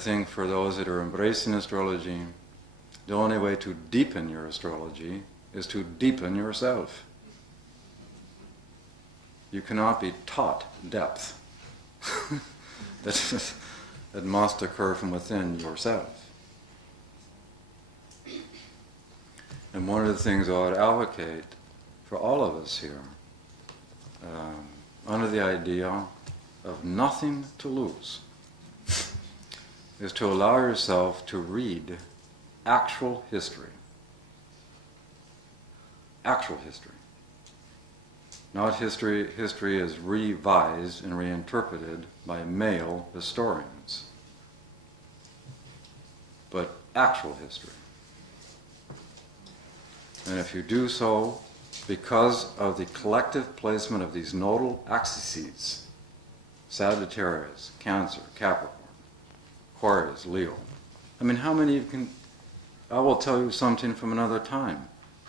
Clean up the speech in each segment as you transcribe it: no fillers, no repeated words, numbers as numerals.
think for those that are embracing astrology, the only way to deepen your astrology is to deepen yourself. You cannot be taught depth. That must occur from within yourself. And one of the things I would advocate for all of us here, under the idea of nothing to lose, is to allow yourself to read actual history. Actual history. Not history is revised and reinterpreted by male historians, but actual history. And if you do so, because of the collective placement of these nodal axes, Sagittarius, Cancer, Capricorn, Aquarius, Leo. I mean, how many I will tell you something from another time.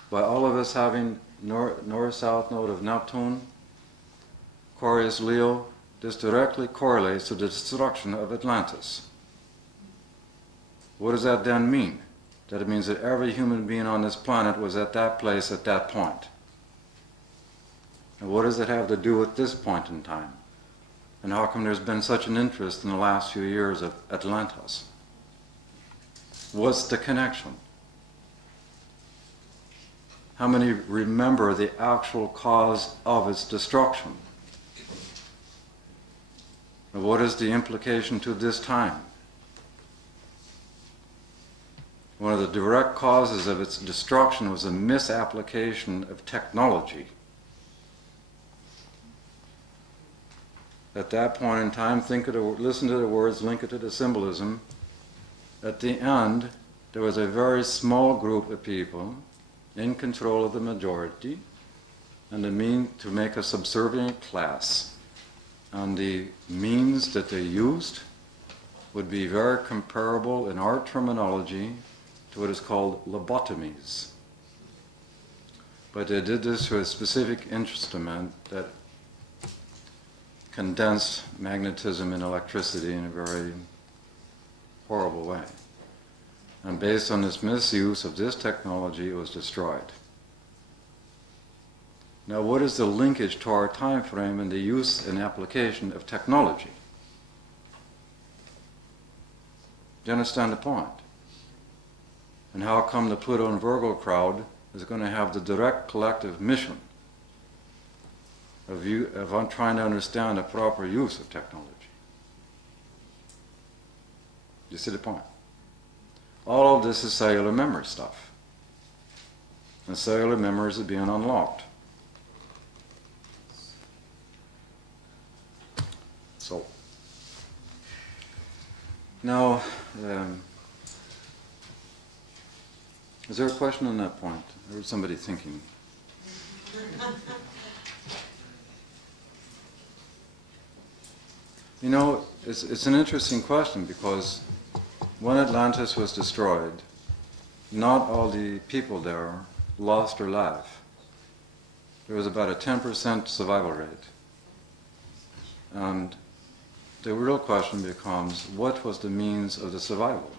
By all of us having north-south node of Neptune, Aquarius, Leo, this directly correlates to the destruction of Atlantis. What does that then mean? That it means that every human being on this planet was at that place at that point. And what does it have to do with this point in time? And how come there's been such an interest in the last few years of Atlantis? What's the connection? How many remember the actual cause of its destruction? And what is the implication to this time? One of the direct causes of its destruction was a misapplication of technology. At that point in time, listen to the words, link it to the symbolism. At the end, there was a very small group of people in control of the majority, and the mean to make a subservient class. And the means that they used would be very comparable in our terminology to what is called lobotomies. But they did this through a specific instrument that condensed magnetism and electricity in a very horrible way. And based on this misuse of this technology, it was destroyed. Now, what is the linkage to our time frame and the use and application of technology? Do you understand the point? And how come the Pluto and Virgo crowd is going to have the direct collective mission of trying to understand the proper use of technology? You see the point? All of this is cellular memory stuff. And cellular memories are being unlocked. So, now, is there a question on that point? I heard somebody thinking. You know, it's an interesting question because when Atlantis was destroyed, not all the people there lost their life. There was about a 10% survival rate. And the real question becomes, what was the means of the survival?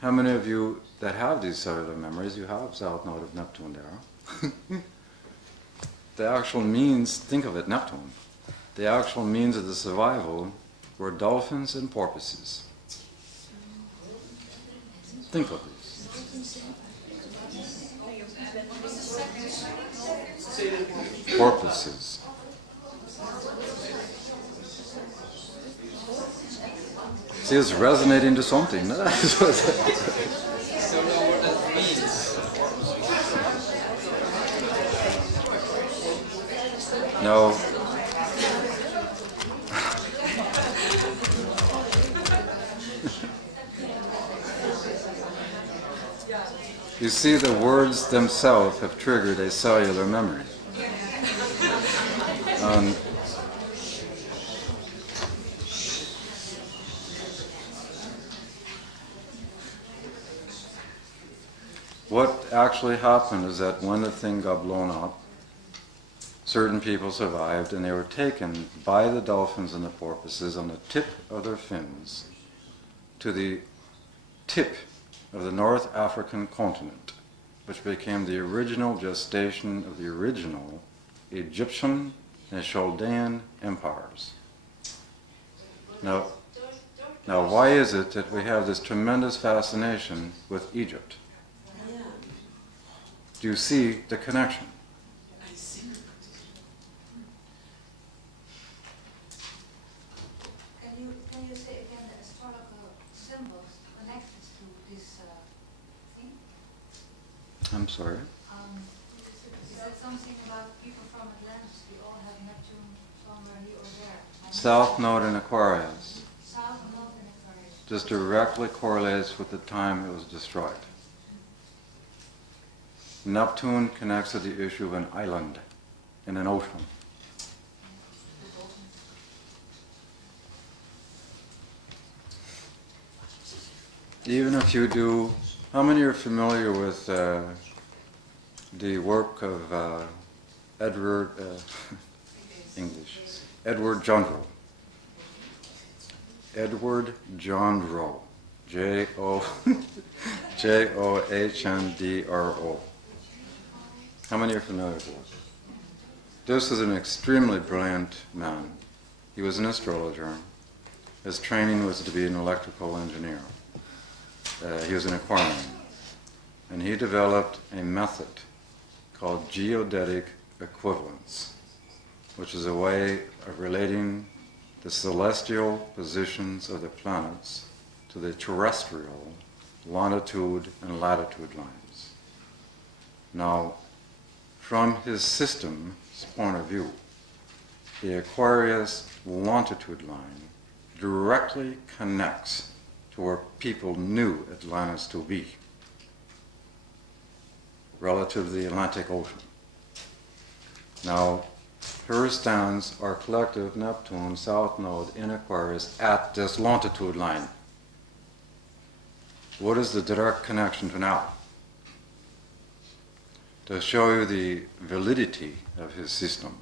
How many of you that have these cellular memories, you have south node of Neptune there. The actual means, think of it, Neptune. The actual means of the survival were dolphins and porpoises. Think of this. Porpoises. See, it's resonating to something. I don't know what that means. No. You see, the words themselves have triggered a cellular memory. What actually happened is that when the thing got blown up, certain people survived, and they were taken by the dolphins and the porpoises on the tip of their fins to the tip of the North African continent, which became the original gestation of the original Egyptian and Chaldean empires. Now, why is it that we have this tremendous fascination with Egypt? Do you see the connection? Can you say again the astrological symbols connected to this thing? I'm sorry? Is that something about people from Atlantis? We all have Neptune somewhere here or there. South Node in Aquarius South Node in Aquarius. just directly correlates with the time it was destroyed. Neptune connects to the issue of an island in an ocean. Even if you do, how many are familiar with the work of Edward Jondro? Edward Jondro, Johndro. How many are familiar with this? This is an extremely brilliant man. He was an astrologer. His training was to be an electrical engineer. He was an Aquarian. And he developed a method called geodetic equivalence, which is a way of relating the celestial positions of the planets to the terrestrial longitude and latitude lines. Now, from his system's point of view, the Aquarius longitude line directly connects to where people knew Atlantis to be, relative to the Atlantic Ocean. Now, here stands our collective Neptune South Node in Aquarius at this longitude line. What is the direct connection to now? To show you the validity of his system,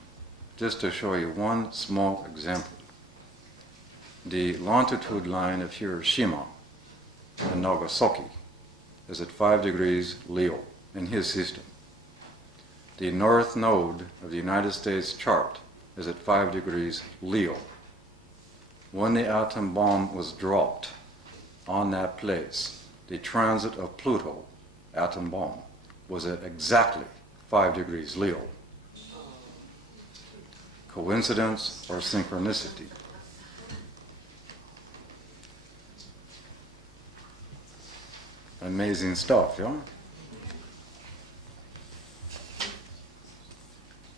just to show you one small example. The longitude line of Hiroshima and Nagasaki is at 5 degrees Leo in his system. The north node of the United States chart is at 5 degrees Leo. When the atom bomb was dropped on that place, the transit of Pluto, atom bomb, was at exactly 5 degrees Leo. Coincidence or synchronicity? Amazing stuff, yeah?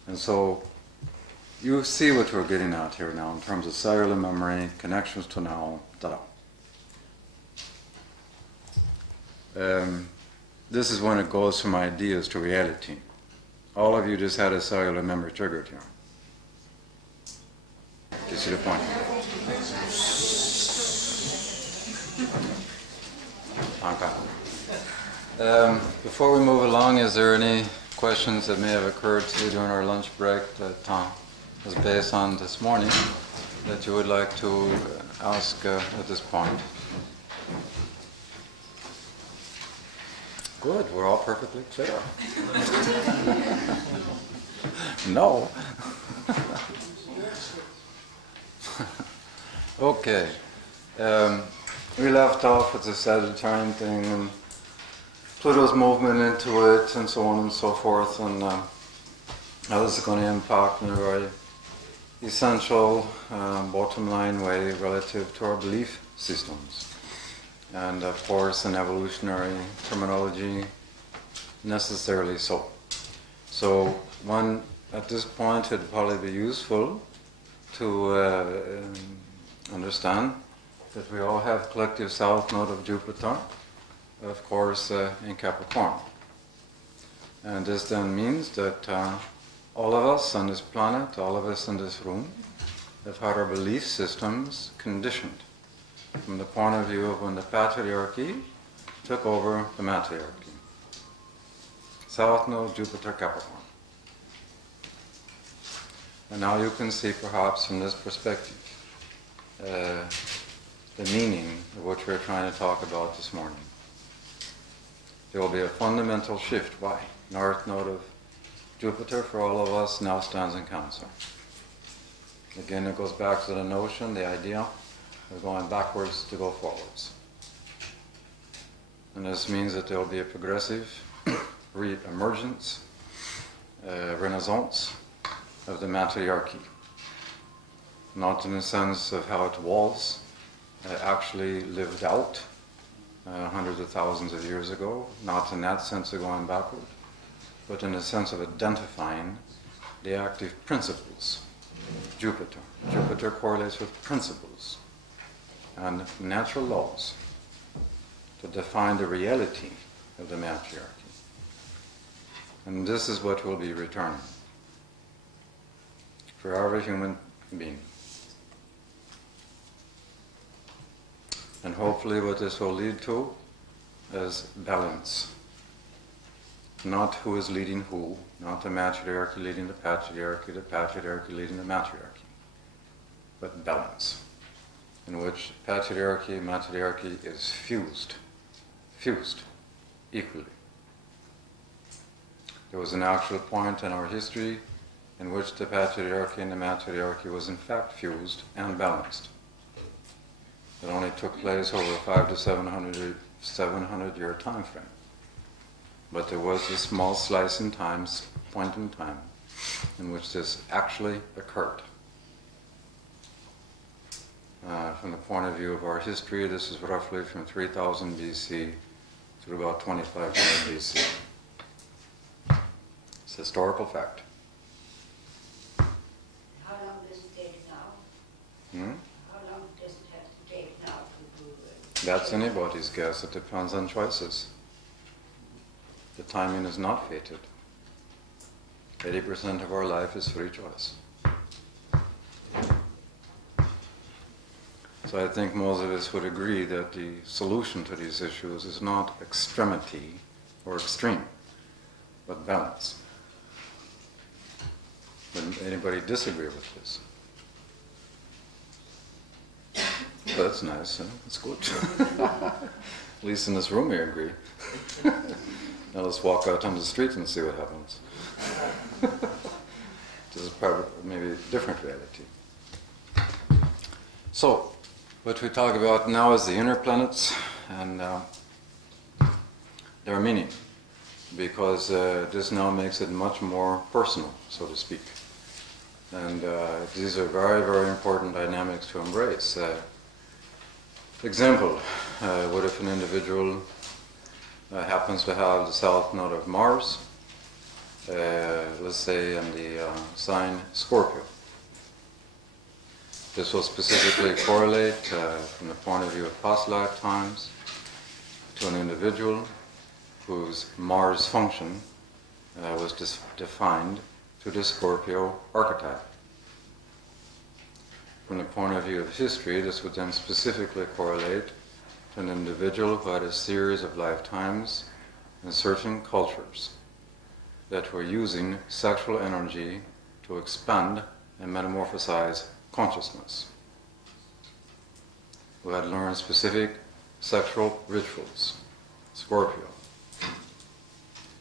And so you see what we're getting at here now in terms of cellular memory, connections to now, ta-da. This is when it goes from ideas to reality. All of you just had a cellular memory triggered here. Do you see the point? Okay. Before we move along, is there any questions that may have occurred to you during our lunch break that was based on this morning that you would like to ask at this point? Good, we're all perfectly clear. No. Okay. We left off with the Sagittarian thing and Pluto's movement into it and so on and so forth, and how this is going to impact in a very essential bottom line way relative to our belief systems. And of course, in evolutionary terminology, necessarily so. So one, at this point, it'd probably be useful to understand that we all have collective south node of Jupiter, of course, in Capricorn. And this then means that all of us on this planet, all of us in this room, have had our belief systems conditioned from the point of view of when the patriarchy took over the matriarchy. South Node, Jupiter, Capricorn. And now you can see perhaps from this perspective the meaning of what we're trying to talk about this morning. There will be a fundamental shift. Why? North node of Jupiter for all of us now stands in Cancer. Again, it goes back to the notion, the idea of going backwards to go forwards. And this means that there will be a progressive re-emergence, renaissance of the matriarchy. Not in the sense of how it was actually lived out hundreds of thousands of years ago, not in that sense of going backward, but in the sense of identifying the active principles. Jupiter. Jupiter correlates with principles and natural laws to define the reality of the matriarchy. And this is what will be returning for every human being. And hopefully what this will lead to is balance. Not who is leading who, not the matriarchy leading the patriarchy leading the matriarchy, but balance, in which patriarchy and matriarchy is fused equally. There was an actual point in our history in which the patriarchy and the matriarchy was in fact fused and balanced. It only took place over a 500 to 700 year time frame. But there was this small slice in time, point in time, in which this actually occurred. From the point of view of our history, this is roughly from 3000 BC to about 2500 BC. It's a historical fact. How long does it take now? How long does it have to take now to do it? That's anybody's guess. It depends on choices. The timing is not fated. 80% of our life is free choice. So I think most of us would agree that the solution to these issues is not extremity or extreme, but balance. Would anybody disagree with this? Well, that's nice, huh? That's good. At least in this room we agree. Now let's walk out on the street and see what happens. This is probably maybe a different reality. So, what we talk about now is the inner planets and their meaning, because this now makes it much more personal, so to speak. And these are very, very important dynamics to embrace. Example, what if an individual happens to have the south node of Mars, let's say in the sign Scorpio. This will specifically correlate from the point of view of past lifetimes to an individual whose Mars function was defined through the Scorpio archetype. From the point of view of history, this would then specifically correlate to an individual who had a series of lifetimes in certain cultures that were using sexual energy to expand and metamorphosize consciousness, who had learned specific sexual rituals, Scorpio,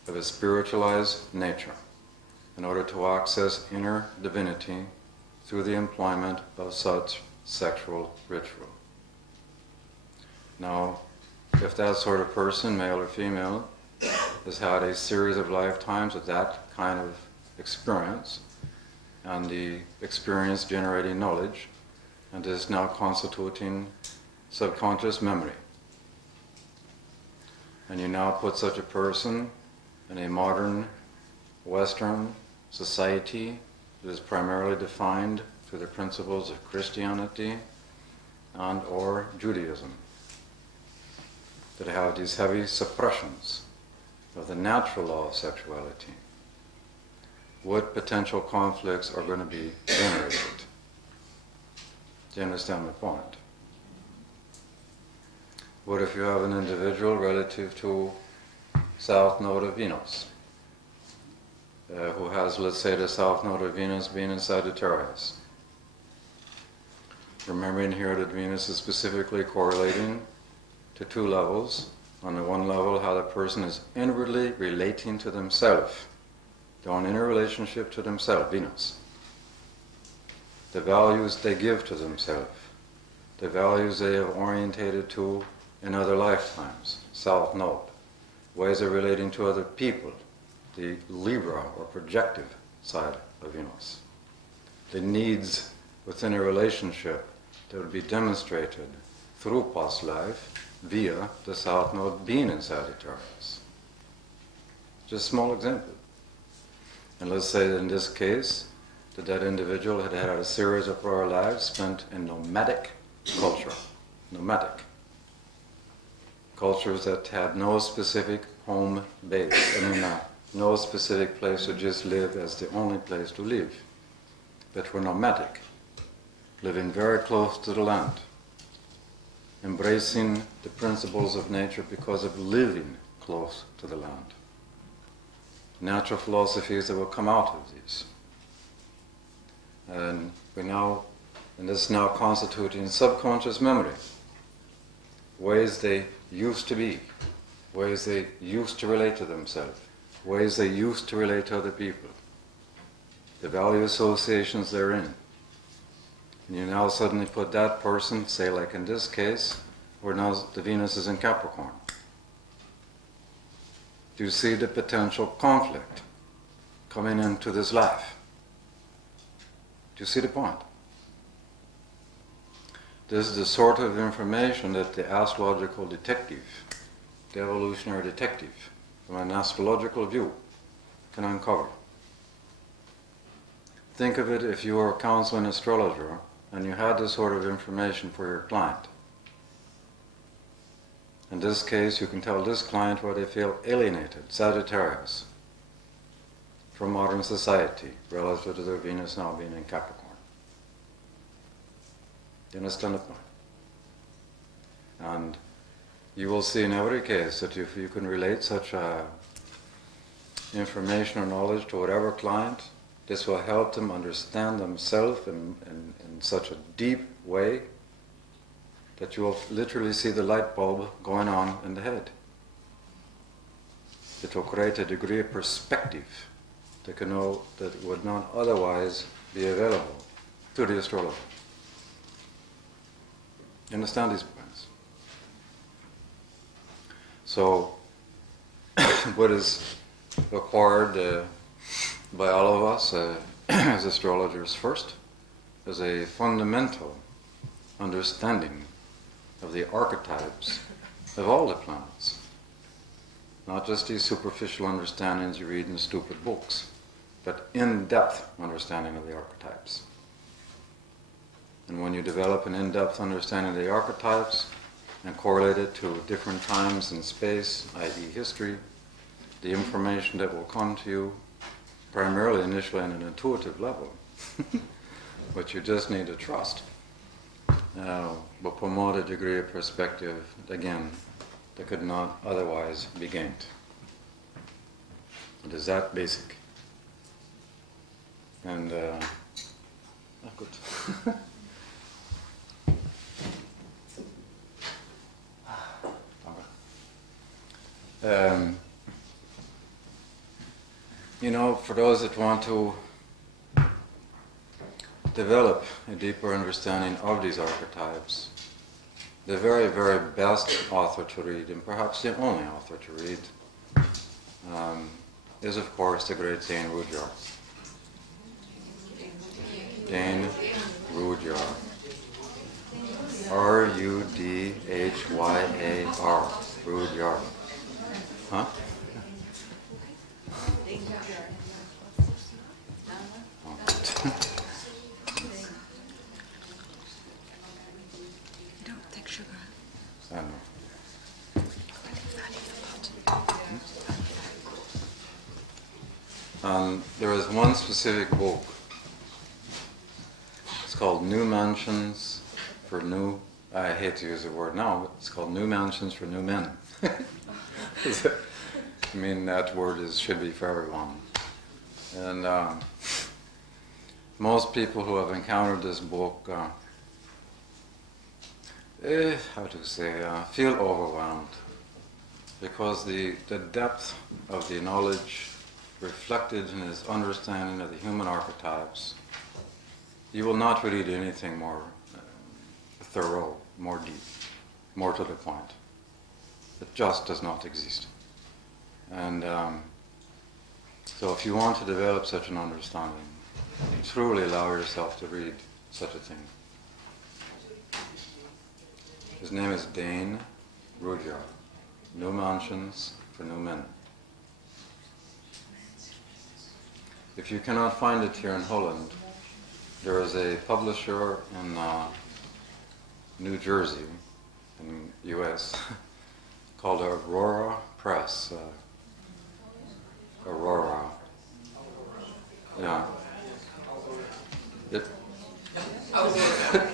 of a spiritualized nature, in order to access inner divinity through the employment of such sexual ritual. Now, if that sort of person, male or female, has had a series of lifetimes of that kind of experience, and the experience generating knowledge, and is now constituting subconscious memory, and you now put such a person in a modern Western society that is primarily defined through the principles of Christianity and or Judaism, that have these heavy suppressions of the natural law of sexuality, what potential conflicts are going to be generated? Do you understand my point? What if you have an individual relative to south node of Venus? who has, let's say, the south node of Venus being in Sagittarius. Remembering here that Venus is specifically correlating to two levels. On the one level, how the person is inwardly relating to themselves, their own inner relationship to themselves, Venus. The values they give to themselves, the values they have orientated to in other lifetimes, south node. Ways of relating to other people, the Libra or projective side of Venus. The needs within a relationship that would be demonstrated through past life via the south node being in Sagittarius. Just a small example. And let's say that in this case, that individual had had a series of prior lives spent in nomadic culture. Nomadic. Cultures that had no specific home base. No specific place to just live as the only place to live. But were nomadic. Living very close to the land. Embracing the principles of nature because of living close to the land. Natural philosophies that will come out of these. And this is now constituting subconscious memory. Ways they used to be, ways they used to relate to themselves, ways they used to relate to other people, the value associations they're in. And you now suddenly put that person, say like in this case, where now the Venus is in Capricorn. Do you see the potential conflict coming into this life? Do you see the point? This is the sort of information that the astrological detective, the evolutionary detective, from an astrological view, can uncover. Think of it if you were a counseling astrologer and you had this sort of information for your client. In this case, you can tell this client why they feel alienated, Sagittarius, from modern society, relative to their Venus now being in Capricorn. You understand the point? And you will see in every case that if you can relate such information or knowledge to whatever client, this will help them understand themselves in such a deep way that you will literally see the light bulb going on in the head. It will create a degree of perspective that would not otherwise be available to the astrologer. You understand these points? So, what is required by all of us as astrologers first is a fundamental understanding of the archetypes of all the planets. Not just these superficial understandings you read in stupid books, but in-depth understanding of the archetypes. And when you develop an in-depth understanding of the archetypes and correlate it to different times and space, i.e. history, the information that will come to you, primarily initially on an intuitive level, but you just need to trust, will promote a degree of perspective, again, that could not otherwise be gained. It is that basic. And, good. For those that want to develop a deeper understanding of these archetypes, the very, very best author to read, and perhaps the only author to read, is of course the great Dane Rudhyar. Dane Rudhyar. R-U-D-H-Y-A-R. Rudhyar. Huh? You don't take sugar. I know. There is one specific book. It's called New Mansions for New... I hate to use the word now, but it's called New Mansions for New Men. I mean, that word should be for everyone. And most people who have encountered this book, feel overwhelmed, because the depth of the knowledge reflected in his understanding of the human archetypes, you will not read anything more thorough, more deep, more to the point. It just does not exist. And so if you want to develop such an understanding, truly allow yourself to read such a thing. His name is Dane Rudyard. New Mansions for New Men. If you cannot find it here in Holland, there is a publisher in New Jersey, in the US, called Aurora Press. Aurora. Yeah.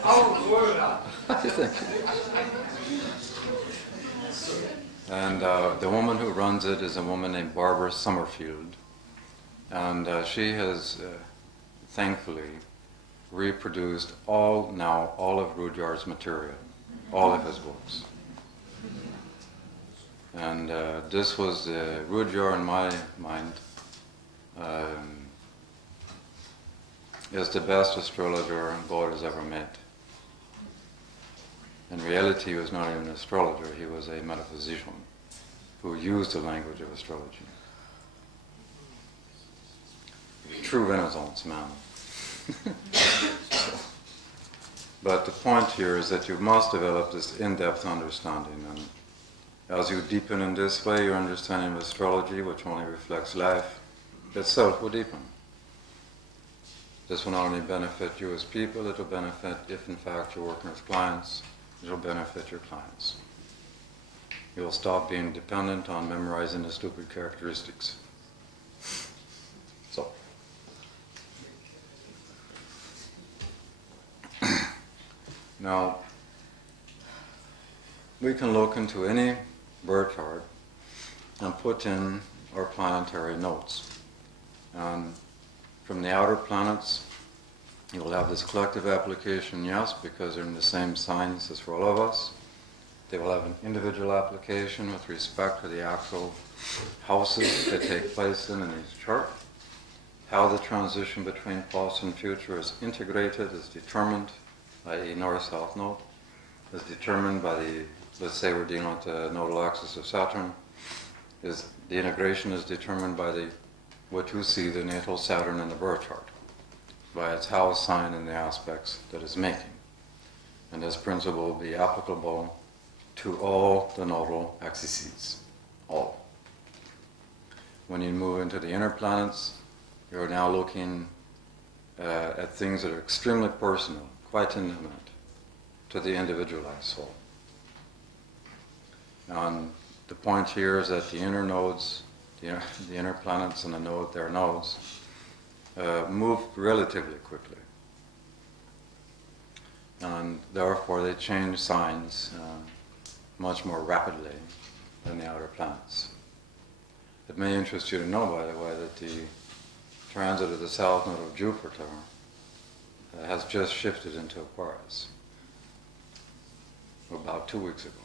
Aurora. And the woman who runs it is a woman named Barbara Summerfield. And she has, thankfully, reproduced all of Rudyard's material, all of his books. And this was Rudyard, in my mind, is the best astrologer God has ever met. In reality, he was not even an astrologer, he was a metaphysician who used the language of astrology. A true Renaissance man. But the point here is that you must develop this in-depth understanding, and as you deepen in this way, your understanding of astrology, which only reflects life, itself will deepen. This will not only benefit you as people, it will benefit, if in fact you're working with clients, it will benefit your clients. You'll stop being dependent on memorizing the stupid characteristics. So, now, we can look into any birth chart and put in our planetary notes. And from the outer planets, you will have this collective application, yes, because they're in the same signs as for all of us. They will have an individual application with respect to the actual houses that take place in each chart. How the transition between past and future is integrated is determined by a north-south node, is determined by the, let's say we're dealing with the nodal axis of Saturn, is the integration is determined by the, what you see, the natal Saturn in the birth chart, by its house sign and the aspects that it's making. And this principle will be applicable to all the nodal axes, all. When you move into the inner planets, you're now looking at things that are extremely personal, quite intimate to the individualized soul. And the point here is that the inner nodes, the inner planets and their nodes, move relatively quickly. And therefore they change signs much more rapidly than the outer planets. It may interest you to know, by the way, that the transit of the south node of Jupiter has just shifted into Aquarius about 2 weeks ago.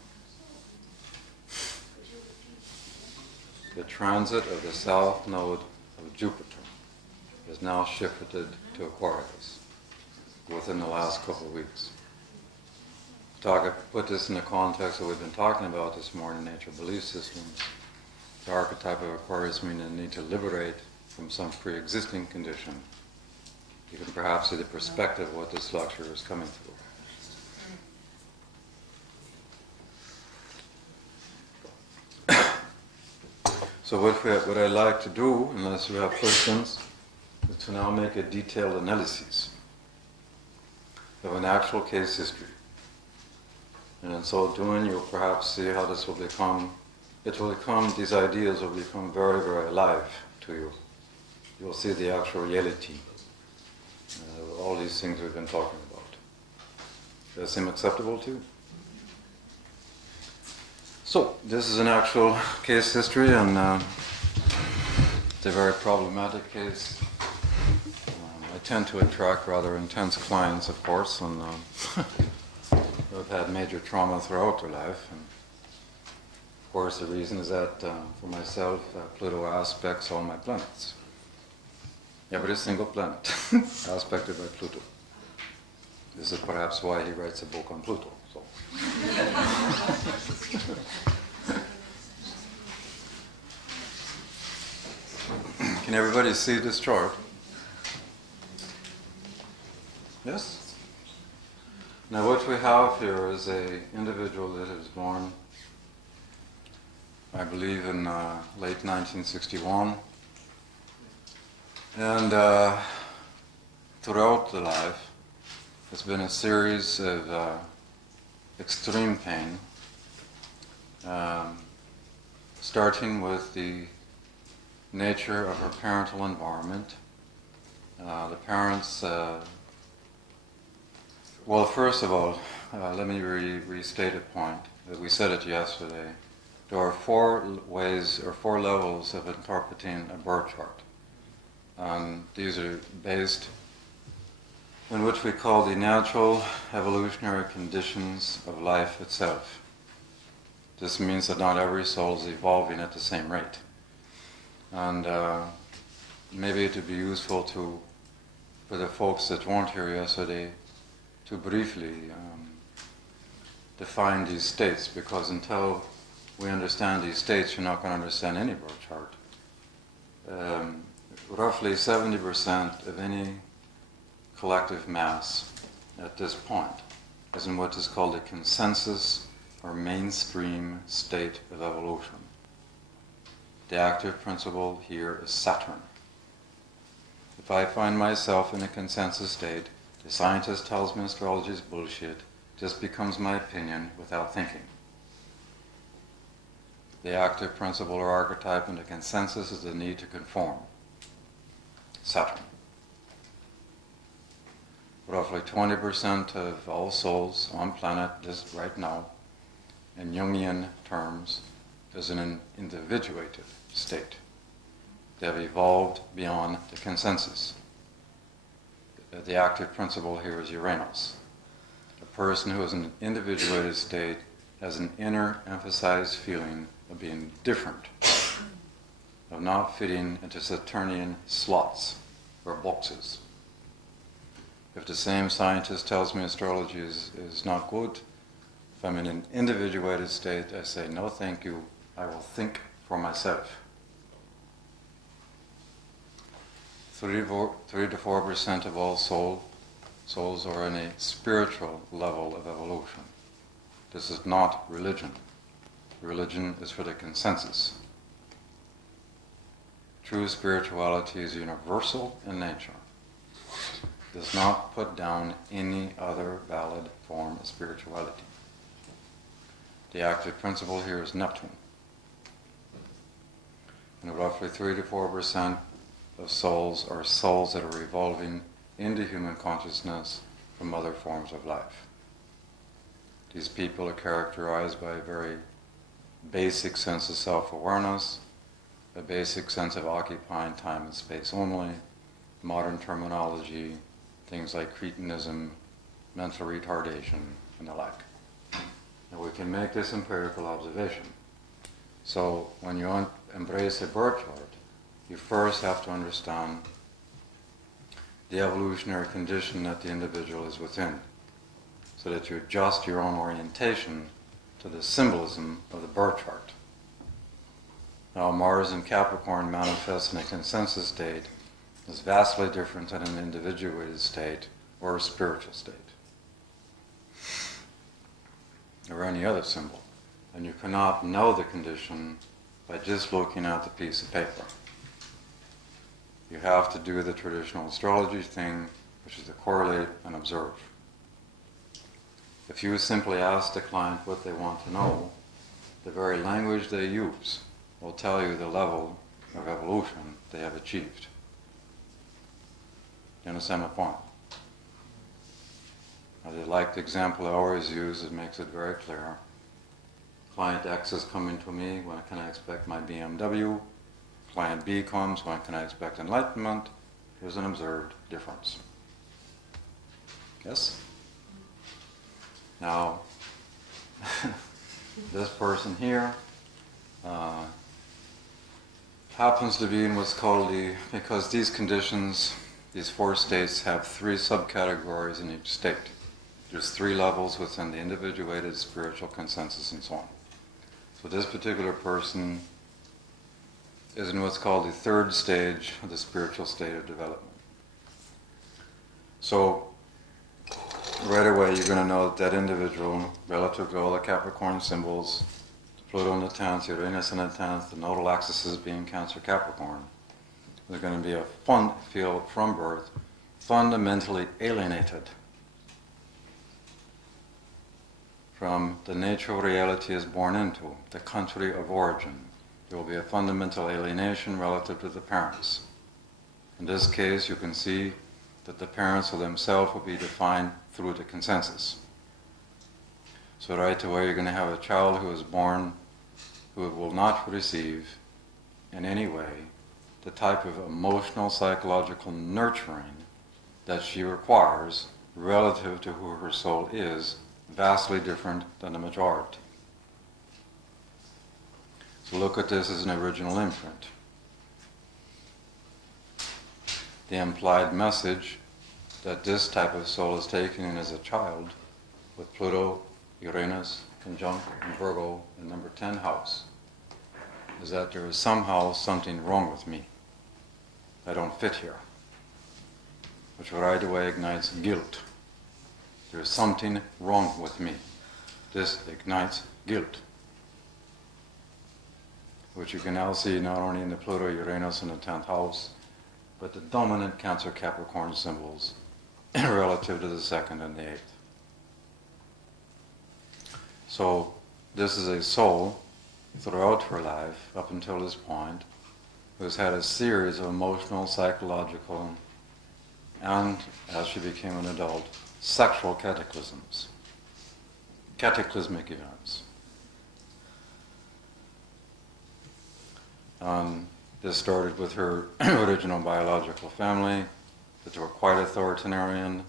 The transit of the south node of Jupiter is now shifted to Aquarius within the last couple of weeks. Put this in the context that we've been talking about this morning, nature belief systems. The archetype of Aquarius means the need to liberate from some pre-existing condition. You can perhaps see the perspective of what this lecture is coming through. So what I'd like to do, unless you have questions, is to now make a detailed analysis of an actual case history. And in so doing, you'll perhaps see how this will become, these ideas will become very, very alive to you. You'll see the actual reality. All these things we've been talking about. Does that seem acceptable to you? So, this is an actual case history, and a very problematic case. I tend to attract rather intense clients, of course, and who have had major trauma throughout their life. And of course, the reason is that for myself, Pluto aspects all my planets. Every single planet aspected by Pluto. This is perhaps why he writes a book on Pluto. So. Can everybody see this chart? Yes? Now what we have here is an individual that is born, I believe, in late 1961. And throughout the life, it's been a series of extreme pain, starting with the nature of her parental environment. The parents, well, first of all, let me restate a point. We said it yesterday. There are 4 ways or 4 levels of interpreting a birth chart. These are based on what we call the natural evolutionary conditions of life itself. This means that not every soul is evolving at the same rate. And maybe it would be useful for the folks that weren't here yesterday, to briefly define these states, because until we understand these states, you're not going to understand any birth chart. Roughly 70% of any collective mass at this point is in what is called a consensus or mainstream state of evolution. The active principle here is Saturn. If I find myself in a consensus state, the scientist tells me astrology is bullshit, just becomes my opinion without thinking. The active principle or archetype in the consensus is the need to conform. Saturn. Roughly 20% of all souls on planet just right now, in Jungian terms, is in an individuated state. They have evolved beyond the consensus. The active principle here is Uranus. A person who is in an individuated state has an inner emphasized feeling of being different, of not fitting into Saturnian slots or boxes. If the same scientist tells me astrology is not good, if I'm in an individuated state, I say, no thank you, I will think for myself. 3 to 4% of all souls are in a spiritual level of evolution. This is not religion. Religion is for the consensus. True spirituality is universal in nature. It does not put down any other valid form of spirituality. The active principle here is Neptune. And roughly 3 to 4% of souls are souls that are evolving into human consciousness from other forms of life. These people are characterized by a very basic sense of self-awareness, a basic sense of occupying time and space only, modern terminology, things like cretinism, mental retardation, and the like. And we can make this empirical observation. So when you embrace a birth chart, you first have to understand the evolutionary condition that the individual is within, so that you adjust your own orientation to the symbolism of the birth chart. Now, Mars in Capricorn manifests in a consensus state is vastly different than an individuated state or a spiritual state, or any other symbol. And you cannot know the condition by just looking at the piece of paper. You have to do the traditional astrology thing, which is to correlate and observe. If you simply ask the client what they want to know, the very language they use will tell you the level of evolution they have achieved. You understand my point? I like the example I always use. It makes it very clear. Client X is coming to me. When can I expect my BMW? client B comes, when can I expect enlightenment? There's an observed difference. Yes? Now, this person here happens to be in what's called because these conditions, these 4 states have 3 subcategories in each state. There's 3 levels within the individuated spiritual consensus and so on. So this particular person is in what's called the 3rd stage of the spiritual state of development. So right away you're going to know that individual, relative to all the Capricorn symbols, Pluto in the 10th, Uranus in the 10th, the nodal axis being Cancer Capricorn, is going to be feel from birth fundamentally alienated from the natural reality is born into, the country of origin. There will be a fundamental alienation relative to the parents. In this case, you can see that the parents of themselves will be defined through the consensus. So right away you're going to have a child who is born who will not receive in any way the type of emotional, psychological nurturing that she requires relative to who her soul is, vastly different than the majority. So look at this as an original imprint. The implied message that this type of soul is taken in as a child with Pluto, Uranus, conjunct in Virgo in number 10 house is that there is somehow something wrong with me. I don't fit here. Which right away ignites guilt. There is something wrong with me. This ignites guilt. Which you can now see not only in the Pluto, Uranus in the 10th house, but the dominant Cancer Capricorn symbols relative to the 2nd and the 8th. So this is a soul throughout her life up until this point who has had a series of emotional, psychological, and as she became an adult, sexual cataclysms, cataclysmic events. This started with her original biological family, that were quite authoritarian,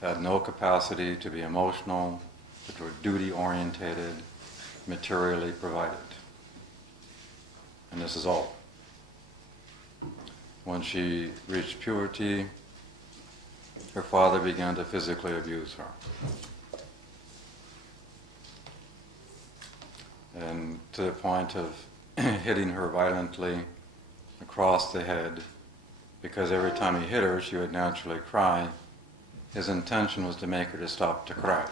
had no capacity to be emotional, that were duty-orientated, materially provided. And this is all. When she reached puberty, her father began to physically abuse her. And to the point of hitting her violently across the head, because every time he hit her, she would naturally cry. His intention was to make her to stop to cry.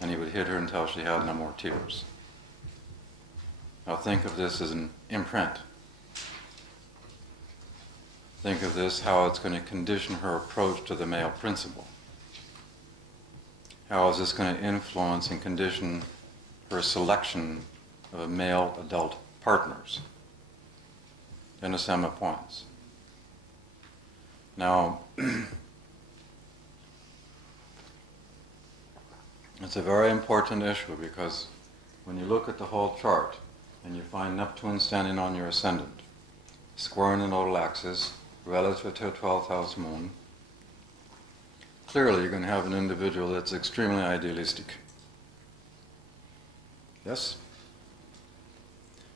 And he would hit her until she had no more tears. Now think of this as an imprint. Think of this, how it's going to condition her approach to the male principle. How is this going to influence and condition her selection of male adult partners? You understand my points? Now, it's a very important issue because when you look at the whole chart and you find Neptune standing on your ascendant, squaring the nodal axis relative to a 12th house moon, clearly you're going to have an individual that's extremely idealistic. Yes?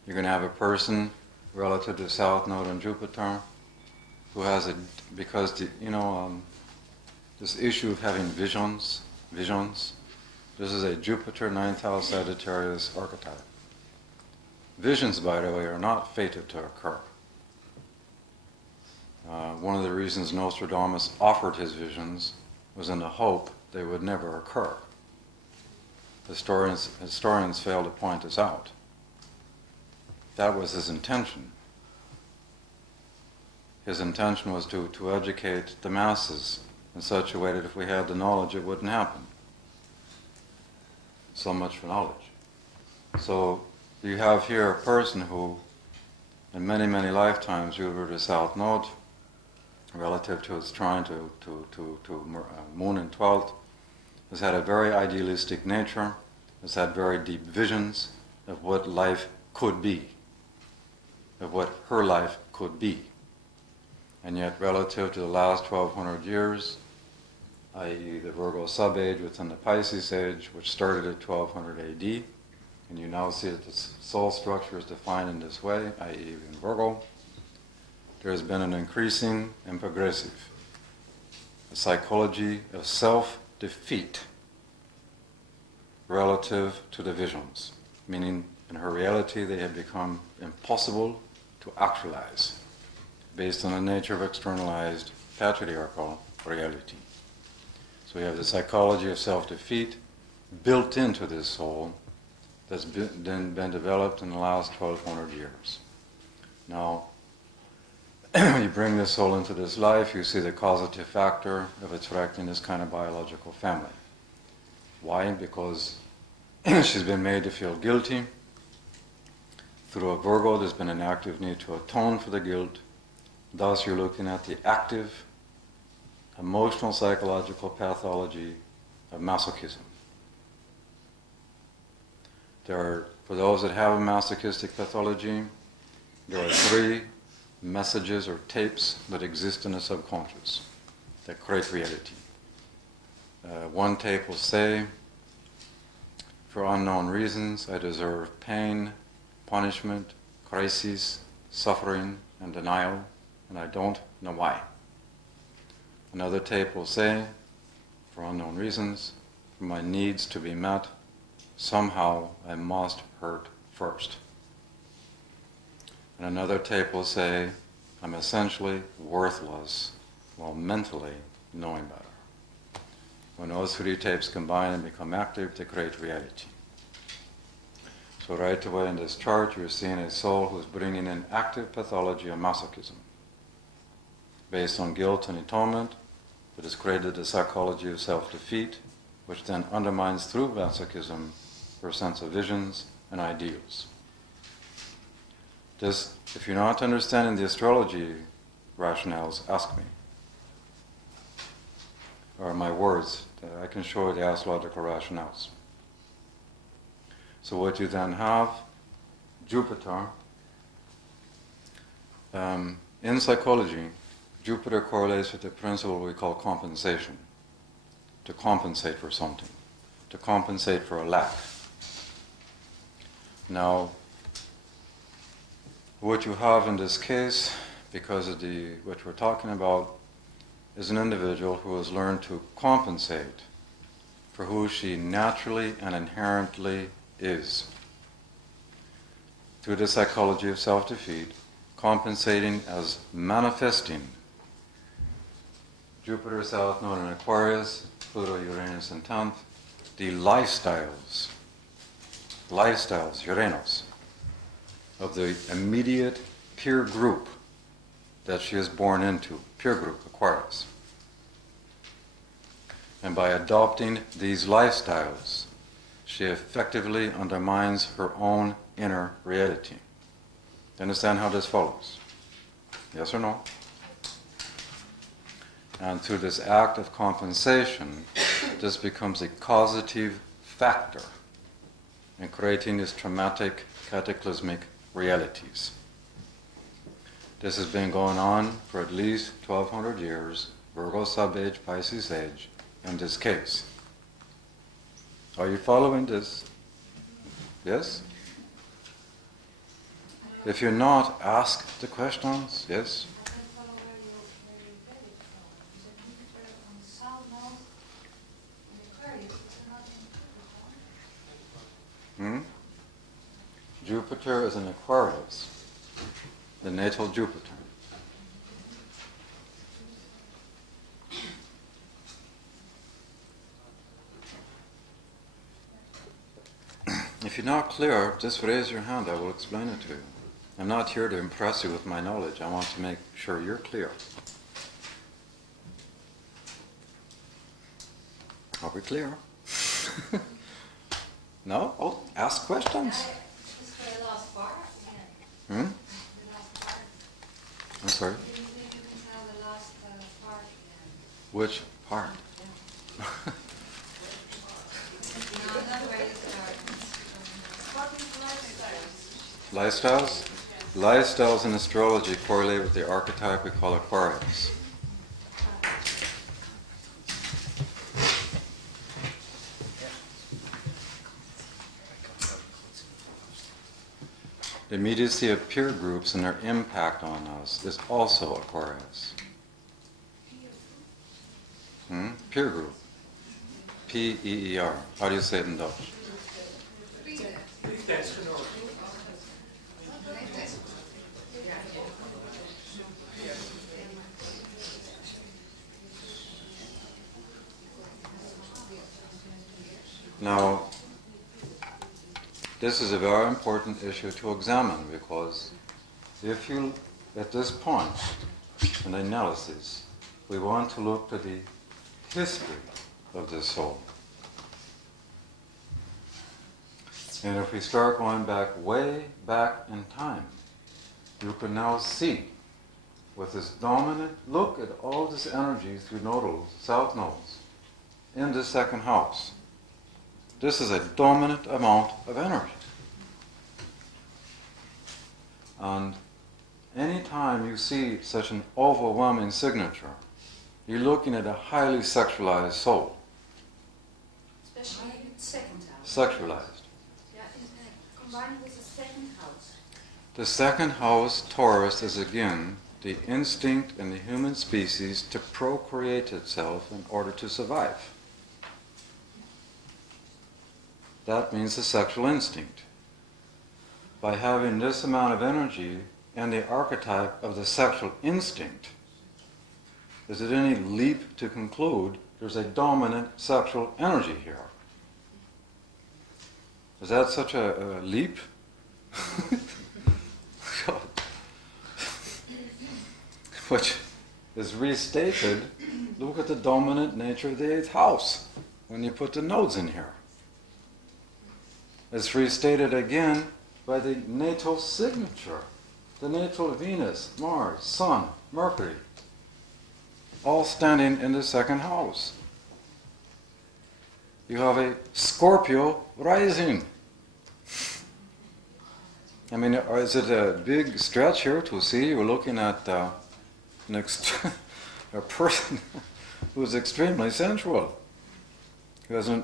You're going to have a person relative to South Node and Jupiter who has because this issue of having visions, this is a Jupiter 9th house Sagittarius archetype. Visions, by the way, are not fated to occur. One of the reasons Nostradamus offered his visions was in the hope they would never occur. Historians fail to point this out. That was his intention. His intention was to educate the masses in such a way that if we had the knowledge, it wouldn't happen. So much for knowledge. So you have here a person who, in many, many lifetimes, Jupiter to South Node, relative to its trine to Moon in 12th, has had a very idealistic nature, has had very deep visions of what life could be. of what her life could be. And yet, relative to the last 1200 years, i.e. the Virgo sub-age within the Pisces age, which started at 1200 AD, and you now see that the soul structure is defined in this way, i.e. in Virgo, there has been an increasing and progressive psychology of self-defeat relative to the visions, meaning in her reality they have become impossible to actualize based on the nature of externalized patriarchal reality. So we have the psychology of self-defeat built into this soul that's been developed in the last 1200 years. Now, you bring this soul into this life, you see the causative factor of attracting this kind of biological family. Why? Because she's been made to feel guilty. Through a Virgo, there's been an active need to atone for the guilt. Thus, you're looking at the active emotional psychological pathology of masochism. For those that have a masochistic pathology, there are 3 messages or tapes that exist in the subconscious that create reality. One tape will say, for unknown reasons, I deserve pain, punishment, crises, suffering, and denial, and I don't know why. Another tape will say, for unknown reasons, for my needs to be met, somehow I must hurt first. And another tape will say, I'm essentially worthless while mentally knowing better. When those 3 tapes combine and become active, they create reality. So right away in this chart, you're seeing a soul who's bringing in active pathology of masochism. Based on guilt and atonement, it has created a psychology of self-defeat, which then undermines through masochism her sense of visions and ideals. This, if you're not understanding the astrology rationales, ask me. Or my words, I can show you the astrological rationales. So what you then have, Jupiter, in psychology, Jupiter correlates with the principle we call compensation. To compensate for something. To compensate for a lack. Now, what you have in this case, because of what we're talking about, is an individual who has learned to compensate for who she naturally and inherently is. Through the psychology of self-defeat, compensating as manifesting Jupiter South Node in Aquarius, Pluto, Uranus in 10th, the lifestyles, Uranus, of the immediate peer group that she is born into, peer group, Aquarius. And by adopting these lifestyles, she effectively undermines her own inner reality. Do you understand how this follows? Yes or no? And through this act of compensation, this becomes a causative factor in creating these traumatic, cataclysmic realities. This has been going on for at least 1200 years, Virgo sub-age, Pisces age, in this case. Are you following this? Yes? If you're not, ask the questions. Yes? I can follow where you get it from. You said Jupiter on the south node in Aquarius. Is it not in Capricorn? Jupiter is in Aquarius, the natal Jupiter. If you're not clear, just raise your hand, I will explain it to you. I'm not here to impress you with my knowledge, I want to make sure you're clear. Are we clear? No? Oh, ask questions. Just for the last part again. Hmm? The last part. I'm sorry? Maybe you can tell the last part again. Which part? No, not where you start. What is lifestyles? Lifestyles? lifestyles in astrology correlate with the archetype we call Aquarius. The immediacy of peer groups and their impact on us is also Aquarius. Peer group. P-E-E-R. How do you say it in Dutch? Now, this is a very important issue to examine, because if you, at this point in the analysis, we want to look to the history of the soul. And if we start going back, way back in time, you can now see with this dominant, look at all this energy through nodals, south nodes, in the second house. This is a dominant amount of energy. And any time you see such an overwhelming signature, you're looking at a highly sexualized soul. Especially in the second house. Sexualized. Yeah, combined with the second house. The second house, Taurus, is again the instinct in the human species to procreate itself in order to survive. That means the sexual instinct. By having this amount of energy and the archetype of the sexual instinct, is it any leap to conclude there's a dominant sexual energy here? Is that such a leap? Which is restated, look at the dominant nature of the 8th house when you put the nodes in here. It's restated again by the natal signature, the natal Venus, Mars, Sun, Mercury, all standing in the second house. You have a Scorpio rising. I mean, is it a big stretch here to see you're looking at a person who's extremely sensual, who has a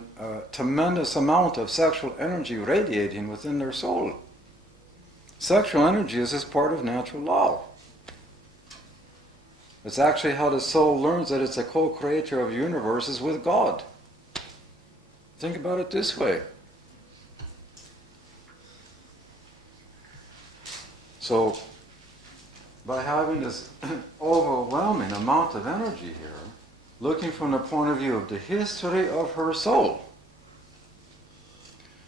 tremendous amount of sexual energy radiating within their soul. Sexual energy is just part of natural law. It's actually how the soul learns that it's a co-creator of universes with God. Think about it this way. So, by having this overwhelming amount of energy here, looking from the point of view of the history of her soul,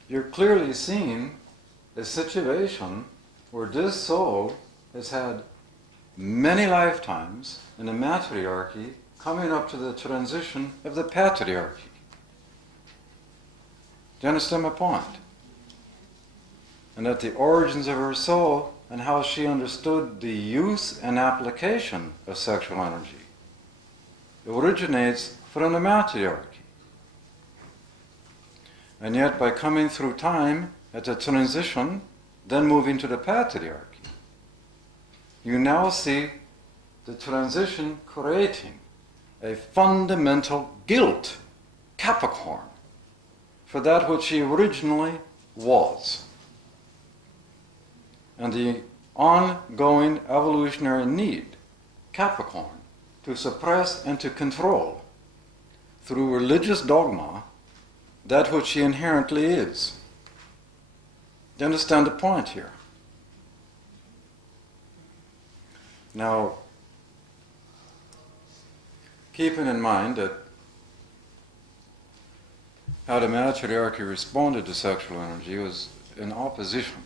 you're clearly seeing a situation where this soul has had many lifetimes in the matriarchy coming up to the transition of the patriarchy. Do you understand my point? And that the origins of her soul and how she understood the use and application of sexual energy originates from the matriarchy. And yet by coming through time at the transition, then moving to the patriarchy, you now see the transition creating a fundamental guilt, Capricorn, for that which she originally was. And the ongoing evolutionary need, Capricorn, to suppress and to control through religious dogma that which she inherently is. Do you understand the point here? Now, keeping in mind that how the matriarchy responded to sexual energy was in opposition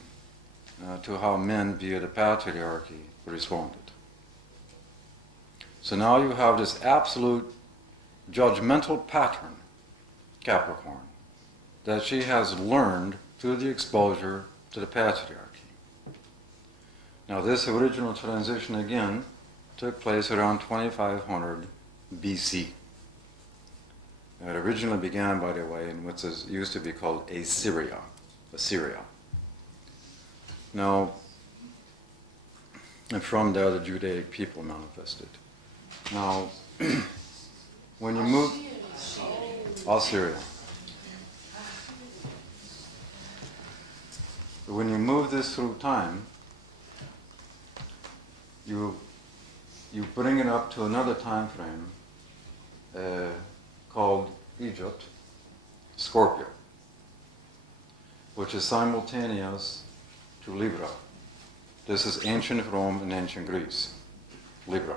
to how men via the patriarchy responded. So now you have this absolute judgmental pattern, Capricorn, that she has learned through the exposure to the patriarchy. Now this original transition again took place around 2500 BC. It originally began, by the way, in what used to be called Assyria. Now, And from there, the Judaic people manifested. Now, when you move... Assyria. When you move this through time, you bring it up to another time frame called Egypt, Scorpio, which is simultaneous to Libra. This is ancient Rome and ancient Greece, Libra.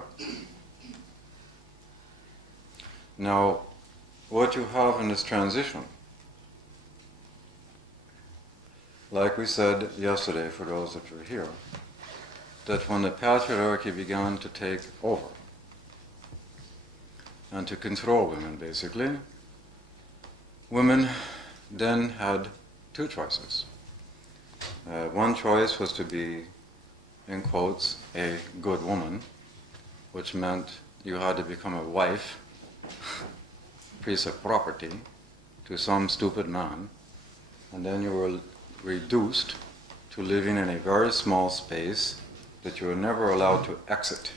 Now, what you have in this transition, like we said yesterday for those that were here, that when the patriarchy began to take over and to control women, basically, women then had two choices. One choice was to be, in quotes, a good woman, which meant you had to become a wife, piece of property, to some stupid man, and then you were reduced to living in a very small space that you were never allowed to exit.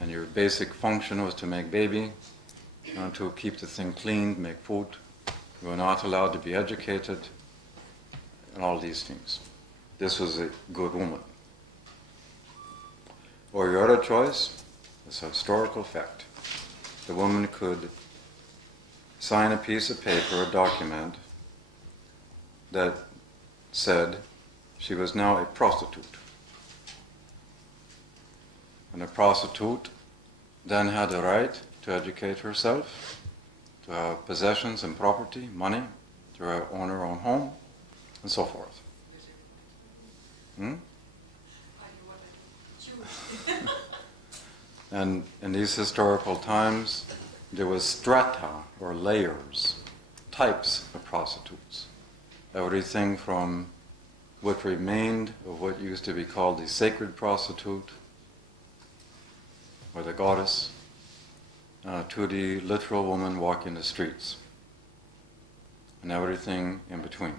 And your basic function was to make baby and to keep the thing clean, make food. You were not allowed to be educated and all these things. This was a good woman. Or your other choice is a historical fact. The woman could sign a piece of paper, a document, that said she was now a prostitute. And a prostitute then had the right to educate herself, to have possessions and property, money, to own her own home, and so forth. And in these historical times, there was strata, or layers, types of prostitutes. Everything from what remained of what used to be called the sacred prostitute, or the goddess, to the literal woman walking the streets, and everything in between.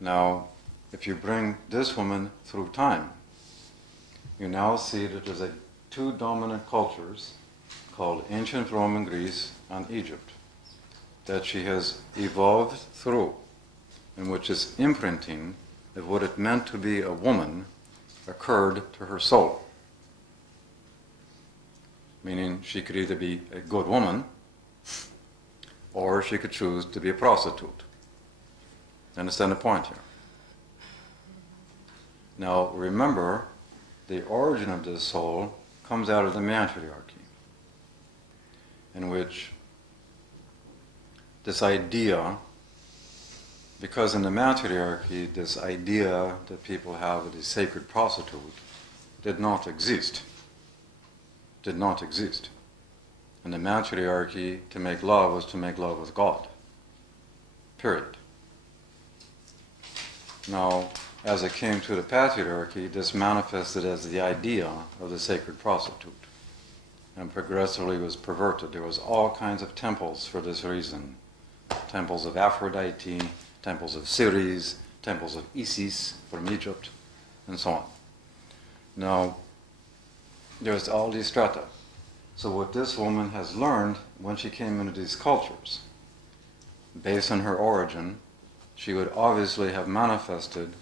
Now, if you bring this woman through time, you now see that there's two dominant cultures called ancient Rome and Greece and Egypt that she has evolved through, in which this imprinting of what it meant to be a woman occurred to her soul. Meaning she could either be a good woman or she could choose to be a prostitute. Understand the point here? Now remember, the origin of this soul comes out of the matriarchy, in which this idea, because in the matriarchy this idea that people have of the sacred prostitute did not exist. Did not exist. In the matriarchy, to make love was to make love with God. Period. Now, as it came to the patriarchy, this manifested as the idea of the sacred prostitute, and progressively was perverted. There was all kinds of temples for this reason. Temples of Aphrodite, temples of Ceres, temples of Isis from Egypt, and so on. Now, there's all these strata. So what this woman has learned when she came into these cultures, based on her origin, she would obviously have manifested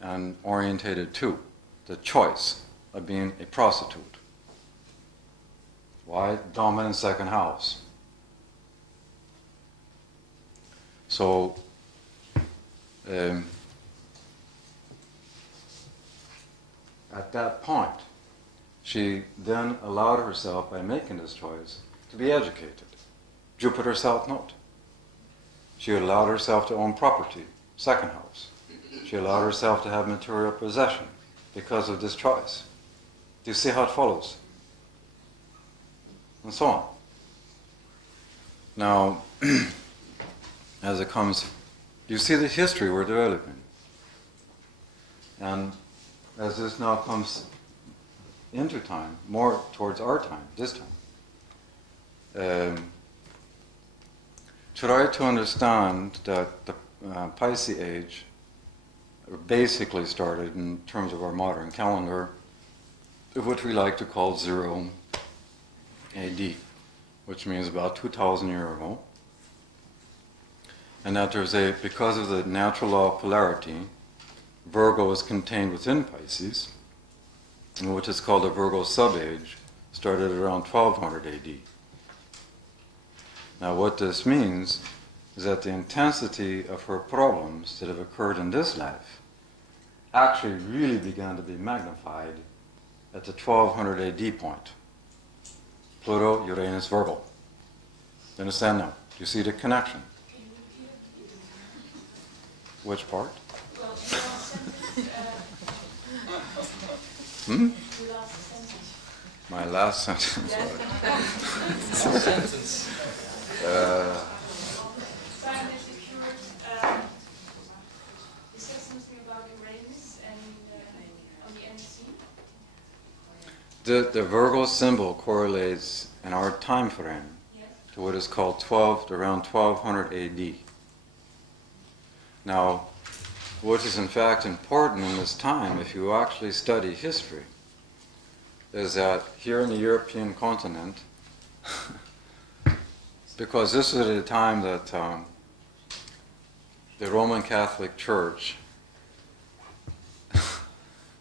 and orientated to the choice of being a prostitute. Why? Dominant second house. So, at that point, she then allowed herself, by making this choice, to be educated. Jupiter South Node. She allowed herself to own property, second house. She allowed herself to have material possession because of this choice. Do you see how it follows? And so on. Now, as it comes, you see the history we're developing. And as this now comes into time, more towards our time, this time, try to understand that the Pisces age basically started, in terms of our modern calendar, what we like to call 0 AD, which means about 2,000 years ago. And that because of the natural law of polarity, Virgo is contained within Pisces, and which is called the Virgo sub-age, started around 1200 AD. Now what this means is that the intensity of her problems that have occurred in this life actually really began to be magnified at the 1200 AD point. Pluto, Uranus, Virgo. You understand now? Do you see the connection? Which part? Well, the last sentence, Hmm? the last sentence. My last sentence. Sentence. Simon secured, you said something about Uranus and on the NC? The Virgo symbol correlates in our time frame Yes. to what is called around 1200 AD. Now, what is in fact important in this time, if you actually study history, is that here in the European continent, because this is at a time that the Roman Catholic Church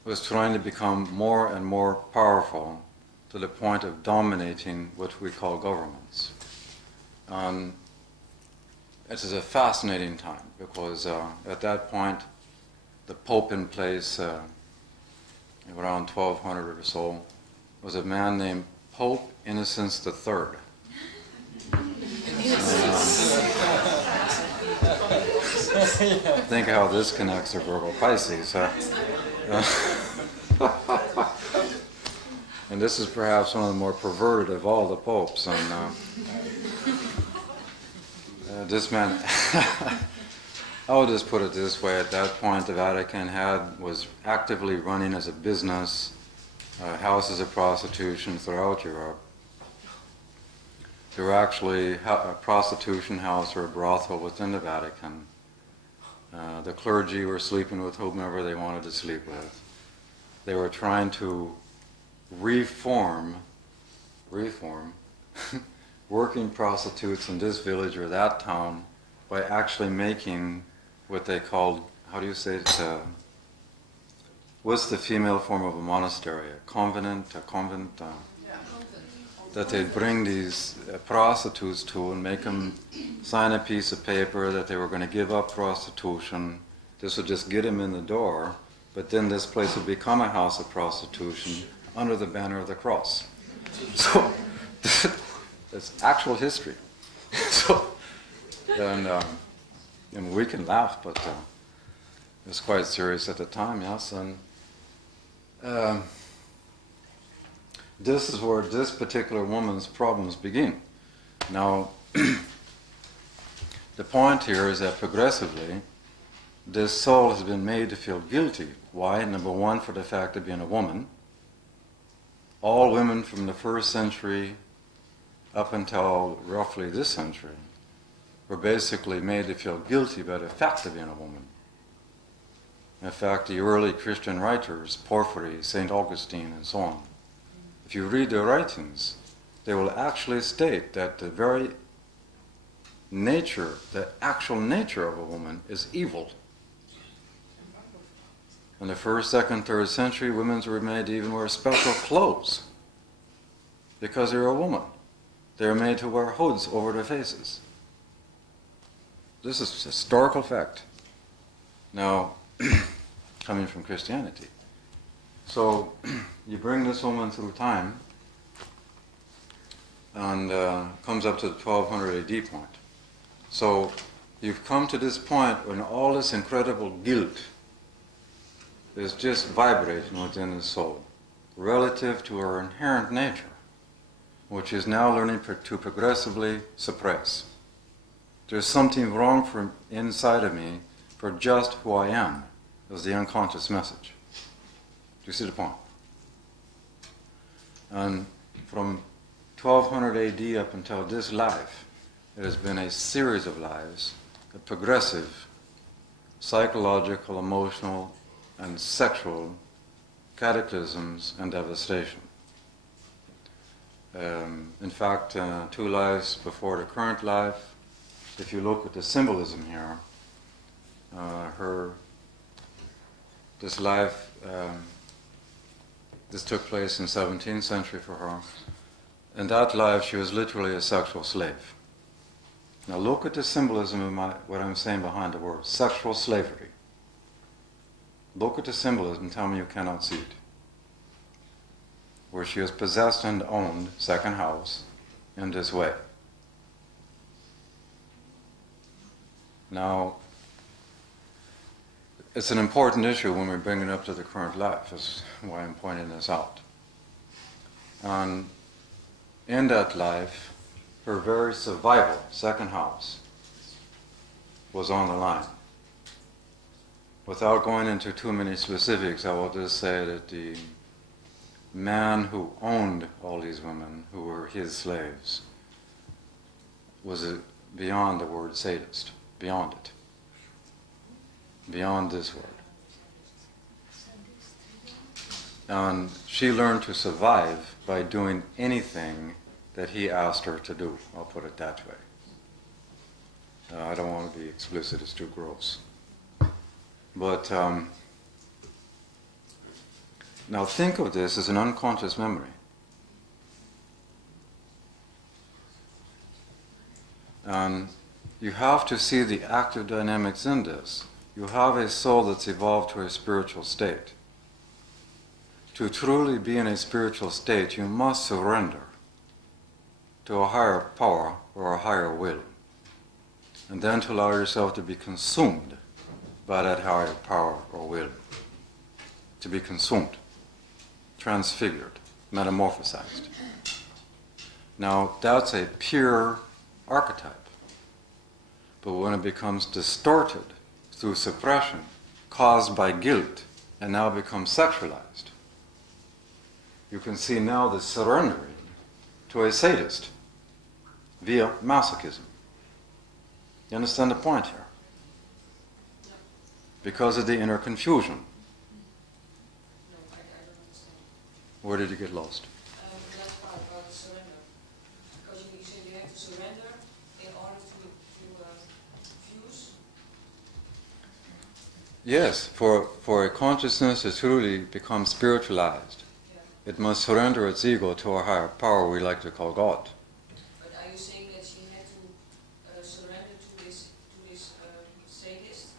was trying to become more and more powerful to the point of dominating what we call governments. It is a fascinating time because at that point, the Pope in place around 1200 or so was a man named Pope Innocent III. Think how this connects to Virgo Pisces. And this is perhaps one of the more perverted of all the popes. And this man, I would just put it this way: at that point, the Vatican was actively running as a business houses of prostitution throughout Europe. There were actually a prostitution house or a brothel within the Vatican. The clergy were sleeping with whomever they wanted to sleep with. They were trying to reform working prostitutes in this village or that town by actually making what they called, how do you say it, what's the female form of a monastery? A convent? That they'd bring these prostitutes to and make them sign a piece of paper that they were going to give up prostitution. This would just get them in the door, but then this place would become a house of prostitution under the banner of the cross. So, it's actual history. So, and we can laugh, but it was quite serious at the time, yes. And this is where this particular woman's problems begin. Now, the point here is that progressively, this soul has been made to feel guilty. Why? Number one, for the fact of being a woman. All women from the 1st century up until roughly this century were basically made to feel guilty by the fact of being a woman. In fact, the early Christian writers, Porphyry, St. Augustine, and so on, if you read their writings, they will actually state that the very nature, the actual nature of a woman is evil. In the 1st, 2nd, 3rd century, women were made to even wear special clothes because they were a woman. They were made to wear hoods over their faces. This is a historical fact. Now, coming from Christianity. So, you bring this woman through time, and comes up to the 1200 AD point. So, you've come to this point when all this incredible guilt is just vibrating within the soul, relative to her inherent nature, which is now learning to progressively suppress. There's something wrong from inside of me for just who I am, is the unconscious message. Do you see the point? And from 1200 AD up until this life, it has been a series of lives, a progressive, psychological, emotional, and sexual cataclysms, and devastation. In fact, 2 lives before the current life, if you look at the symbolism here, this life, this took place in 17th century for her. In that life, she was literally a sexual slave. Now look at the symbolism of what I'm saying behind the word, sexual slavery. Look at the symbolism and tell me you cannot see it. Where she was possessed and owned, second house, in this way. Now, it's an important issue when we bring it up to the current life, is why I'm pointing this out. And in that life, her very survival, second house, was on the line. Without going into too many specifics, I will just say that the man who owned all these women, who were his slaves, was beyond the word sadist, beyond it, beyond this word. And she learned to survive by doing anything that he asked her to do. I'll put it that way. I don't want to be explicit, it's too gross. But now think of this as an unconscious memory. And you have to see the active dynamics in this. You have a soul that's evolved to a spiritual state. To truly be in a spiritual state, you must surrender to a higher power or a higher will, and then to allow yourself to be consumed by that higher power or will, to be consumed, transfigured, metamorphosized. Now, that's a pure archetype, but when it becomes distorted through suppression caused by guilt and now becomes sexualized, you can see now the surrendering to a sadist via masochism. You understand the point here? Because of the inner confusion. No, I don't understand. Where did you get lost? The last part about surrender. Because you say you have to surrender in order to fuse. Yes, for a consciousness to truly become spiritualized, Yeah. it must surrender its ego to a higher power we like to call God. But are you saying that she had to surrender to this sadist?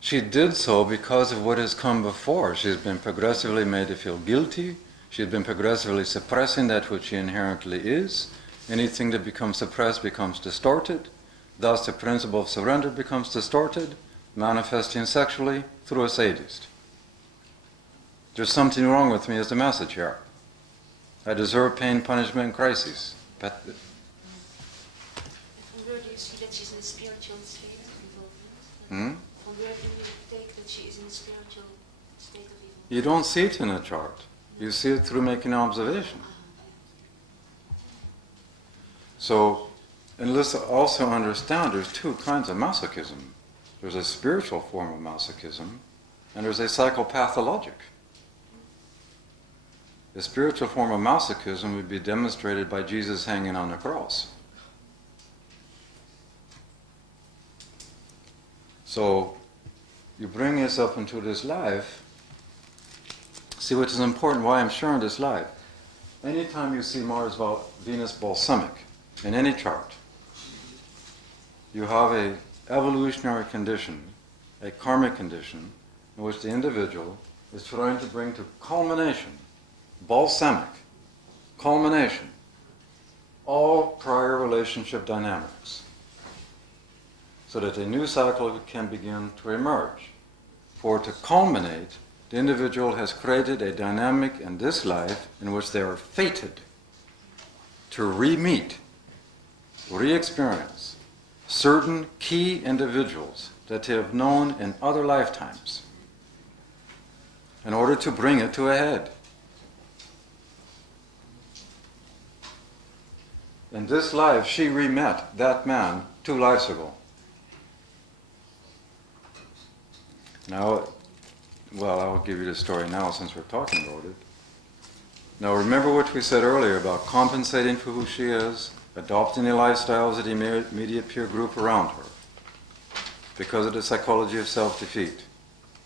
She did so because of what has come before. She's been progressively made to feel guilty. She's been progressively suppressing that which she inherently is. Anything that becomes suppressed becomes distorted. Thus the principle of surrender becomes distorted, manifesting sexually through a sadist. There's something wrong with me as the message here. I deserve pain, punishment, and crises. But From where do you see that she's in a spiritual state of involvement? From where do you take that she is in a spiritual state of involvement? you don't see it in a chart. You see it through making observation. So, and let's also understand there's 2 kinds of masochism. There's a spiritual form of masochism, and there's a psychopathologic. The spiritual form of masochism would be demonstrated by Jesus hanging on the cross. So, you bring this up into this life. See what is important, why I'm sharing this life. Anytime you see Mars, Venus balsamic in any chart, you have a evolutionary condition, a karmic condition, in which the individual is trying to bring to culmination, balsamic, culmination, all prior relationship dynamics, so that a new cycle can begin to emerge. For to culminate, the individual has created a dynamic in this life in which they are fated to re-meet, re-experience certain key individuals that they have known in other lifetimes in order to bring it to a head. In this life, she re-met that man 2 lives ago. Now, well, I'll give you the story now since we're talking about it. Now remember what we said earlier about compensating for who she is, adopting the lifestyles of the immediate peer group around her, because of the psychology of self-defeat.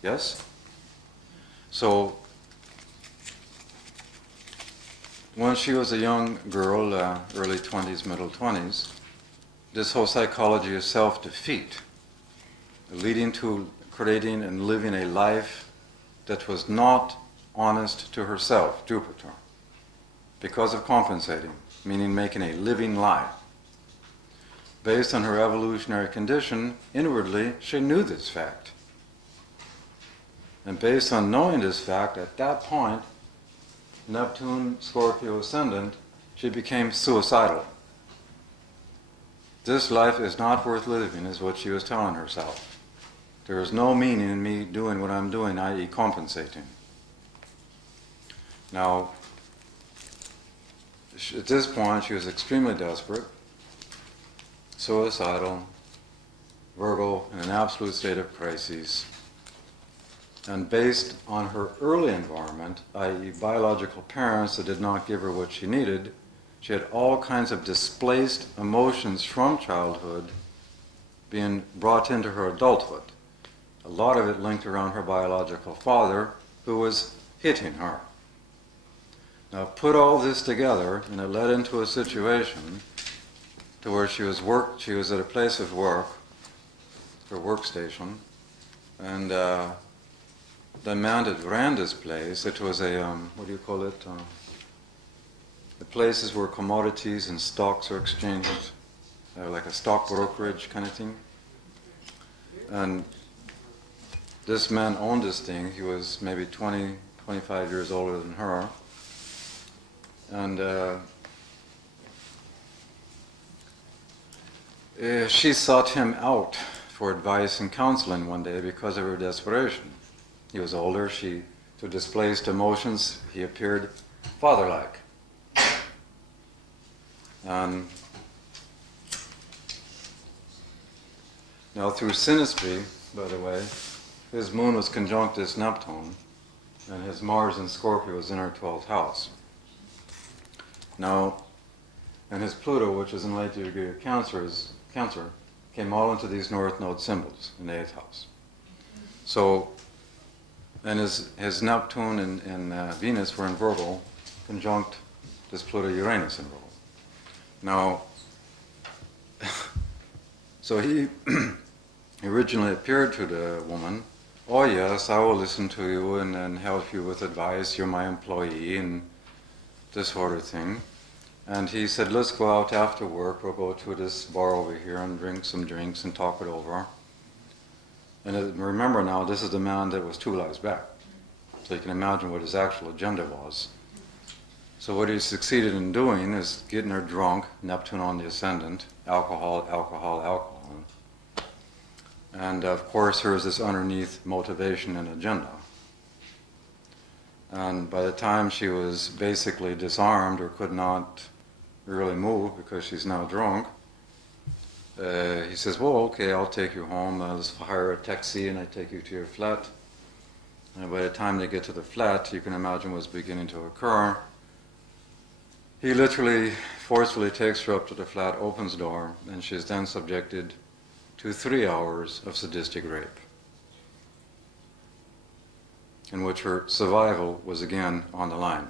Yes? So, when she was a young girl, early 20s, middle 20s, this whole psychology of self-defeat, leading to creating and living a life that was not honest to herself, Jupiter, because of compensating, meaning making a living lie. Based on her evolutionary condition, inwardly, she knew this fact. And based on knowing this fact, at that point, Neptune, Scorpio ascendant, she became suicidal. This life is not worth living, is what she was telling herself. There is no meaning in me doing what I'm doing, i.e. compensating. Now, at this point, she was extremely desperate, suicidal, Virgo, in an absolute state of crisis. And based on her early environment, i.e. biological parents that did not give her what she needed, she had all kinds of displaced emotions from childhood being brought into her adulthood. A lot of it linked around her biological father, who was hitting her. Now put all this together, and it led into a situation to where she was at a place of work, her workstation, and the man that ran this place, it was a, what do you call it? The places where commodities and stocks are exchanged, like a stock brokerage kind of thing. And this man owned this thing. He was maybe 20, 25 years older than her. And she sought him out for advice and counseling one day because of her desperation. He was older. Through displaced emotions, he appeared father-like. And now through synastry, by the way, his moon was conjunct this Neptune, and his Mars in Scorpio was in her 12th house. Now, and his Pluto, which is in late degree of Cancer, came all into these North Node symbols in the 8th house. So, and his Neptune and Venus were in Virgo, conjunct this Pluto-Uranus in Virgo. Now, so he originally appeared to the woman, oh yes, I will listen to you and help you with advice, you're my employee, and this sort of thing. And he said, let's go out after work, we'll go to this bar over here and drink some drinks and talk it over. And remember now, this is the man that was 2 lives back. So you can imagine what his actual agenda was. So what he succeeded in doing is getting her drunk, Neptune on the ascendant, alcohol, alcohol, alcohol. And of course there was this underneath motivation and agenda. And by the time she was basically disarmed or could not really move because she's now drunk, he says, well, okay, I'll take you home. Let's hire a taxi and I take you to your flat. And by the time they get to the flat, you can imagine what's beginning to occur. He literally forcefully takes her up to the flat, opens the door, and she's then subjected to 3 hours of sadistic rape, in which her survival was again on the line.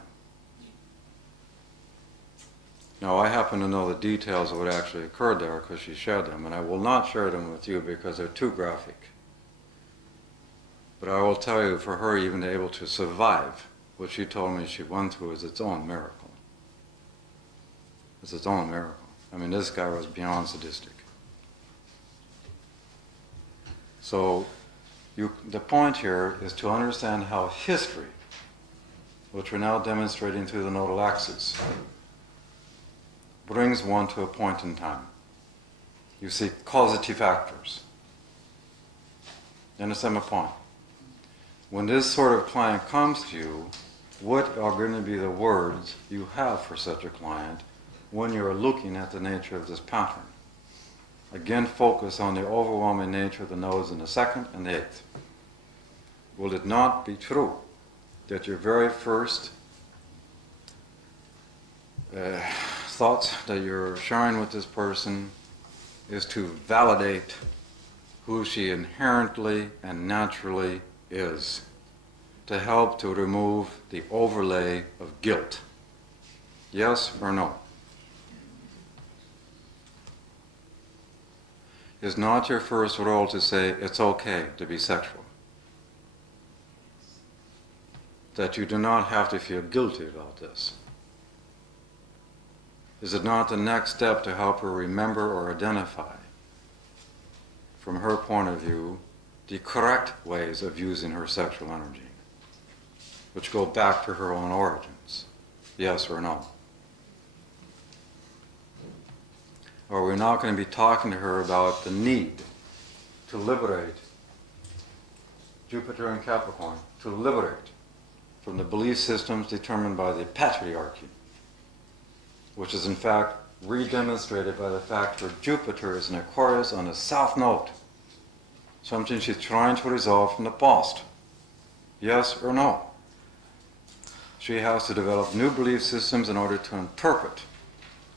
Now, I happen to know the details of what actually occurred there because she shared them, and I will not share them with you because they're too graphic. But I will tell you, for her even to be able to survive what she told me she went through is its own miracle. It's its own miracle. I mean, this guy was beyond sadistic. So, the point here is to understand how history, which we're now demonstrating through the nodal axis, brings one to a point in time. You see causative factors. You understand my point? When this sort of client comes to you, what are going to be the words you have for such a client when you're looking at the nature of this pattern? Again, focus on the overwhelming nature of the nodes in the 2nd and the 8th. will it not be true that your very first thoughts that you're sharing with this person is to validate who she inherently and naturally is, to help to remove the overlay of guilt? Yes or no? Is not your first role to say it's okay to be sexual? That you do not have to feel guilty about this? Is it not the next step to help her remember or identify, from her point of view, the correct ways of using her sexual energy, which go back to her own origins? Yes or no? Or we're not going to be talking to her about the need to liberate Jupiter and Capricorn, to liberate from the belief systems determined by the patriarchy, which is in fact re-demonstrated by the fact that Jupiter is in Aquarius on the south node, something she's trying to resolve from the past. Yes or no? She has to develop new belief systems in order to interpret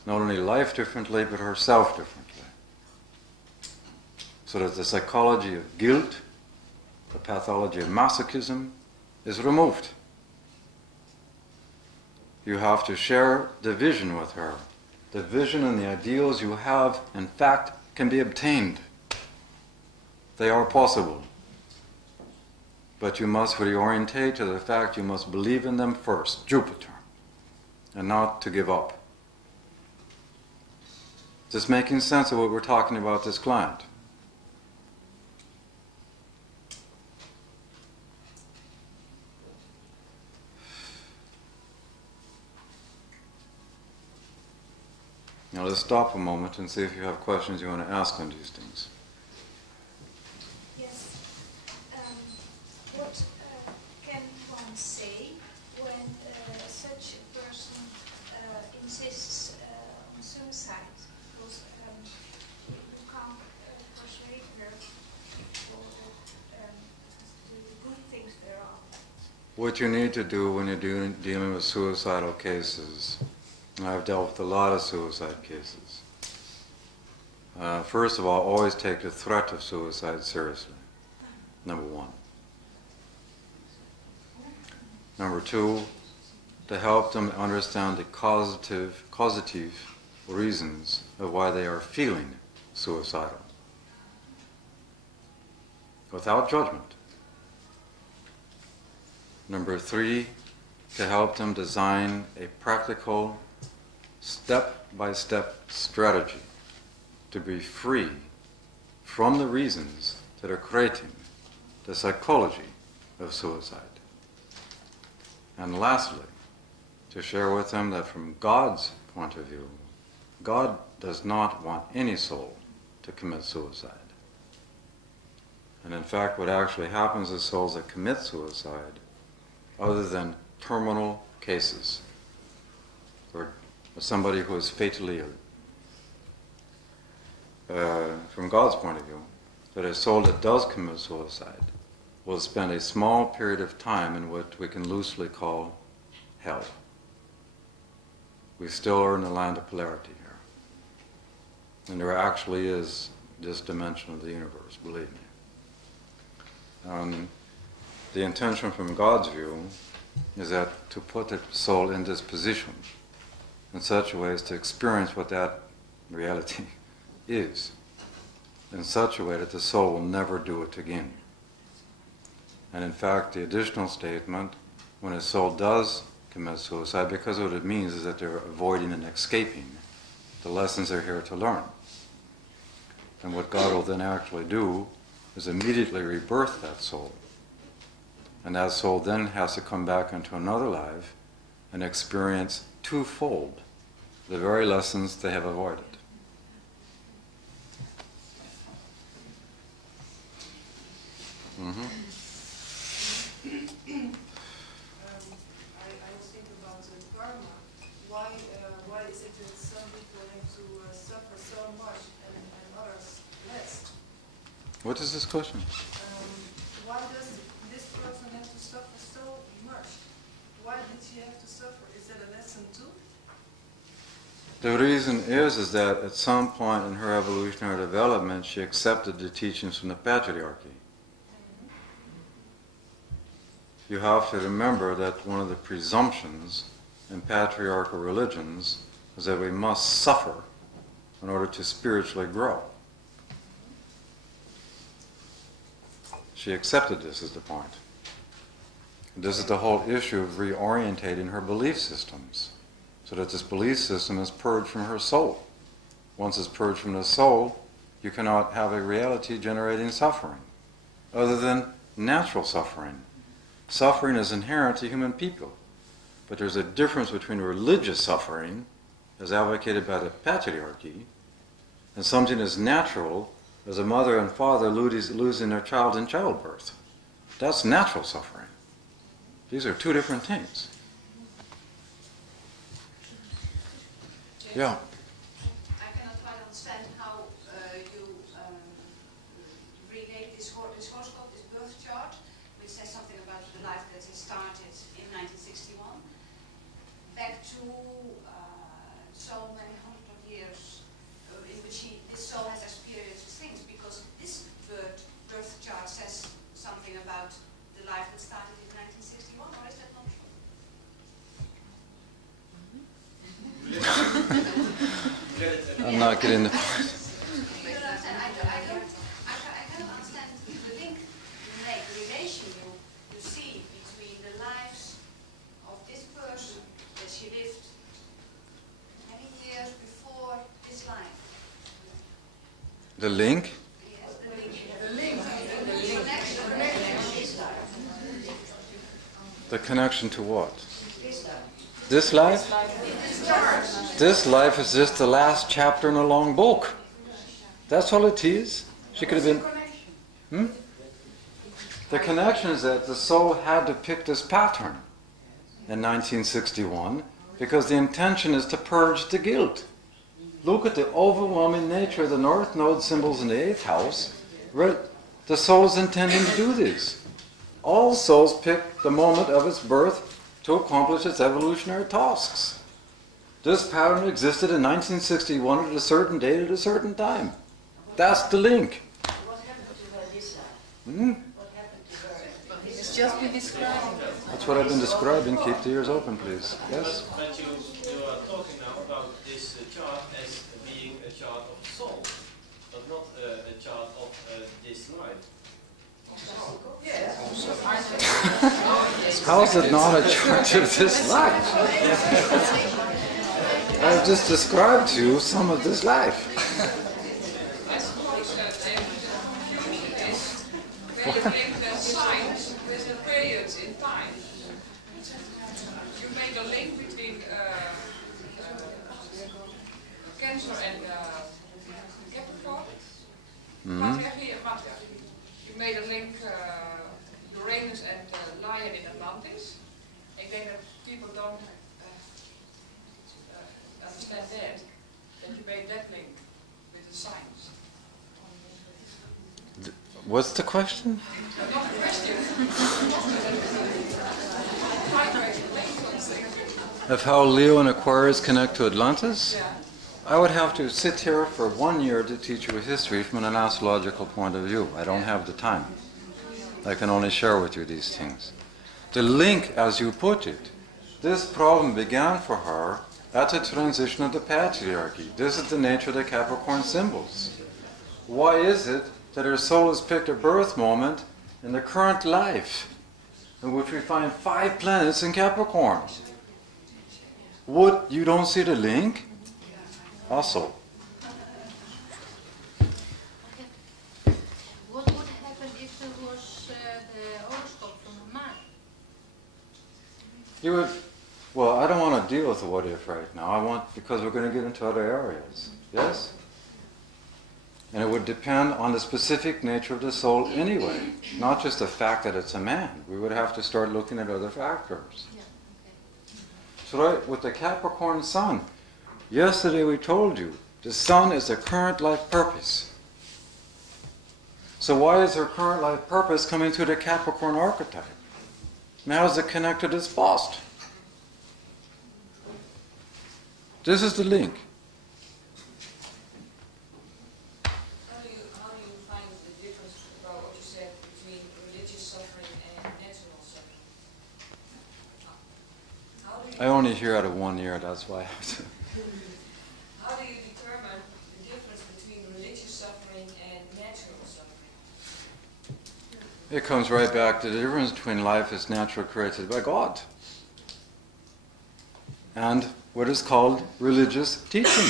not only life differently, but herself differently. So that the psychology of guilt, the pathology of masochism, is removed. You have to share the vision with her. The vision and the ideals you have, in fact, can be obtained. They are possible. But you must reorientate to the fact you must believe in them first, Jupiter, and not to give up. Just making sense of what we're talking about this client. Now let's stop a moment and see if you have questions you want to ask on these things. Yes. What can one say when such a person insists on suicide? Because you can't persuade her for the good things there are. What you need to do when you're dealing with suicidal cases, and I've dealt with a lot of suicide cases. First of all, always take the threat of suicide seriously. Number one. Number two, to help them understand the causative reasons of why they are feeling suicidal, without judgment. Number three, to help them design a practical, step-by-step strategy to be free from the reasons that are creating the psychology of suicide. And lastly, to share with them that from God's point of view, God does not want any soul to commit suicide. And in fact, what actually happens is souls that commit suicide, other than terminal cases, or somebody who is fatally ill, from God's point of view, that a soul that does commit suicide will spend a small period of time in what we can loosely call hell. We still are in the land of polarity here. And there actually is this dimension of the universe, believe me. The intention from God's view is that to put the soul in this position in such a way as to experience what that reality is, in such a way that the soul will never do it again. And in fact, the additional statement, when a soul does commit suicide, because what it means is that they're avoiding and escaping the lessons they're here to learn. And what God will then actually do is immediately rebirth that soul. And that soul then has to come back into another life and experience twofold the very lessons they have avoided. Mm-hmm. I was thinking about the karma. Why is it that some people have to suffer so much and others less? What is this question? Why does this person have to suffer so much? Why did she have to suffer? Is that a lesson too? The reason is that at some point in her evolutionary development, she accepted the teachings from the patriarchy. You have to remember that one of the presumptions in patriarchal religions is that we must suffer in order to spiritually grow. She accepted this as the point. This is the whole issue of reorientating her belief systems, so that this belief system is purged from her soul. Once it's purged from the soul, you cannot have a reality generating suffering, other than natural suffering. Suffering is inherent to human people, but there's a difference between religious suffering, as advocated by the patriarchy, and something as natural as a mother and father losing their child in childbirth. That's natural suffering. These are two different things. Yeah. I cannot quite understand how you relate this horoscope, this birth chart, which says something about the life that has started in 1961, back to so many hundred of years in which this soul has experienced things, because this birth chart says something about the life that started in 1961, or is that not true? I'm not getting the point. I cannot understand the link you make, the relation you see between the lives of this person that she lived many years before this life. The link? Yes, the link. The connection to what? This life? This life is just the last chapter in a long book. That's all it is. She could have been... The connection is that the soul had to pick this pattern in 1961 because the intention is to purge the guilt. Look at the overwhelming nature of the North Node symbols in the 8th house. The soul is intending to do this. All souls pick the moment of its birth to accomplish its evolutionary tasks. This pattern existed in 1961 at a certain date at a certain time. That's the link. What happened to her this life? What happened to her? It's just been describing. That's what I've been describing. Keep the ears open, please. Yes? But you are talking now about this chart as being a chart of soul, but not a chart of this life. How is it not a chart of this life? I've just described to you some of this life. I suppose that the unique is when you link the signs with the periods in time. You make a link between Cancer and Capricorn. You made a link Uranus and Lion in Atlantis. Ik denk that people don't understand that you made that link with the signs. What's the question? Not a question. Try to explain something. Of how Leo and Aquarius connect to Atlantis? I would have to sit here for 1 year to teach you a history from an astrological point of view. I don't have the time. I can only share with you these things. The link, as you put it, this problem began for her at the transition of the patriarchy. This is the nature of the Capricorn symbols. Why is it that her soul has picked a birth moment in the current life, in which we find 5 planets in Capricorn? You don't see the link? Also. What would happen if there was the horoscope from a man? You would, well, I don't want to deal with the what if right now. Because we're going to get into other areas. Yes? And it would depend on the specific nature of the soul anyway, not just the fact that it's a man. We would have to start looking at other factors. Yeah, okay. So right, with the Capricorn sun, yesterday we told you, the sun is the current life purpose. So why is her current life purpose coming through the Capricorn archetype? And how is it connected to this past? This is the link. How do you find the difference about what you said between religious suffering and natural suffering? How do you, I only hear out of 1 ear, that's why I have to. how do you determine the difference between religious suffering and natural suffering? It comes right back to the difference between life as natural created by God and what is called religious teaching.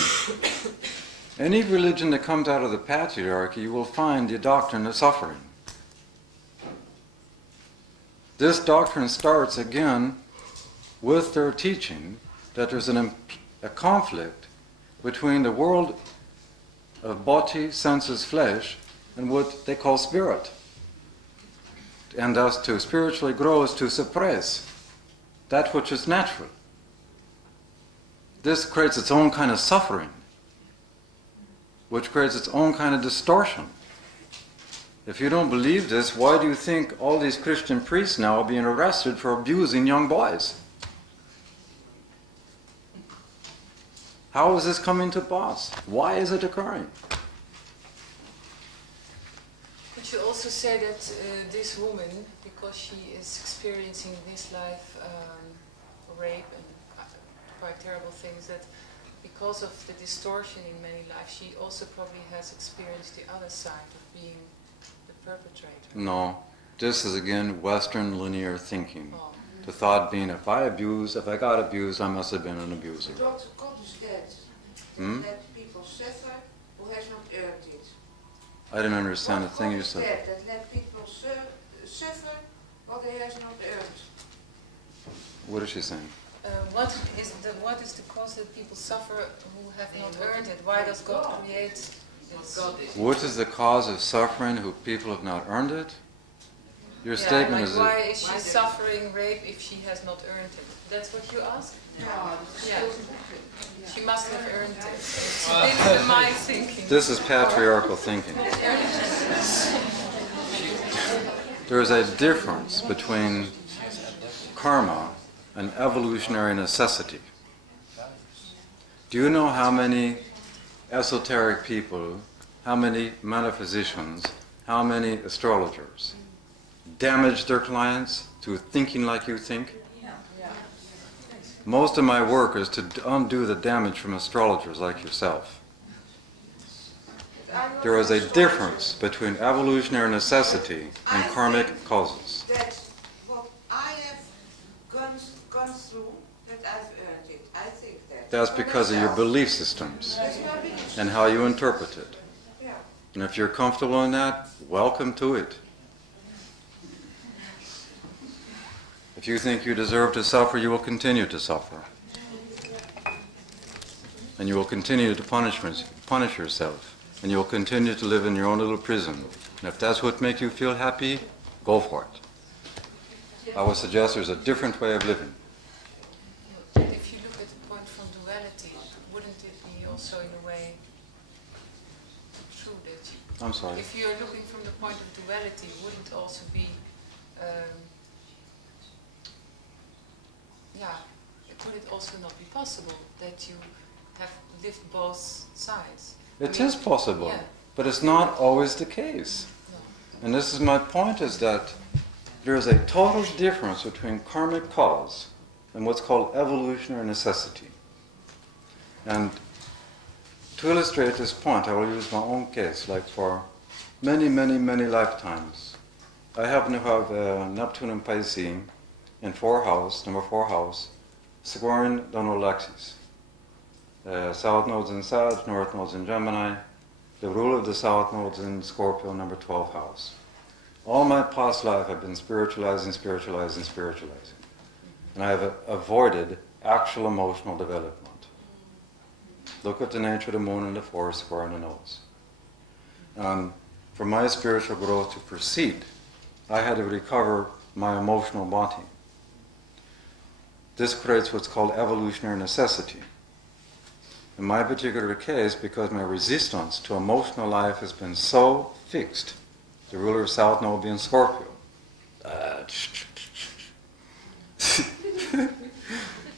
Any religion that comes out of the patriarchy, you will find the doctrine of suffering. This doctrine starts again with their teaching that there's a conflict between the world of body, senses, flesh, and what they call spirit. And thus to spiritually grow is to suppress that which is natural. This creates its own kind of suffering, which creates its own kind of distortion. If you don't believe this, why do you think all these Christian priests now are being arrested for abusing young boys? How is this coming to pass? Why is it occurring? Could you also say that this woman, because she is experiencing in this life rape and quite terrible things, that because of the distortion in many lives, she also probably has experienced the other side of being the perpetrator? No. This is again Western linear thinking. Oh. The thought being, if I got abused, I must have been an abuser. God is dead. Let people suffer who has not earned it. I didn't understand the thing you God is said. dead, that let people suffer what they has not earned. What is she saying? What is the cause that people suffer who have not earned it? Why does God create this? What is the cause of suffering who people have not earned it? Your statement like is why is she suffering rape if she has not earned it? That's what you ask? Yeah. She must have earned it. It's a bit of my thinking. this is patriarchal thinking. There is a difference between karma and evolutionary necessity. Do you know how many esoteric people, how many metaphysicians, how many astrologers damage their clients through thinking like you think? Most of my work is to undo the damage from astrologers like yourself. There is a difference between evolutionary necessity and karmic causes. That what I have gone through, that I've earned it. I think that. That's because of your belief systems That's my belief. and how you interpret it. Yeah. And if you're comfortable in that, welcome to it. If you think you deserve to suffer, you will continue to suffer. And you will continue to punish yourself. And you will continue to live in your own little prison. And if that's what makes you feel happy, go for it. I would suggest there's a different way of living. If you look at the point from duality, wouldn't it be also in a way true that I'm sorry. if you're looking from the point of duality, wouldn't also be could it also not be possible that you have lived both sides? It is possible, yeah. but it's not always the case. No. And this is my point, is that there is a total difference between karmic cause and what's called evolutionary necessity. And to illustrate this point, I will use my own case, like for many, many, many lifetimes. I happen to have Neptune and Pisces in number 4 house, squaring the node axis. South nodes in Sag, North nodes in Gemini, the rule of the South nodes in Scorpio, number 12 house. All my past life I've been spiritualizing. And I have avoided actual emotional development. Look at the nature of the moon and the 4 square in the nose. For my spiritual growth to proceed, I had to recover my emotional body. This creates what's called evolutionary necessity. In my particular case, because my resistance to emotional life has been so fixed, The ruler of South Node being Scorpio.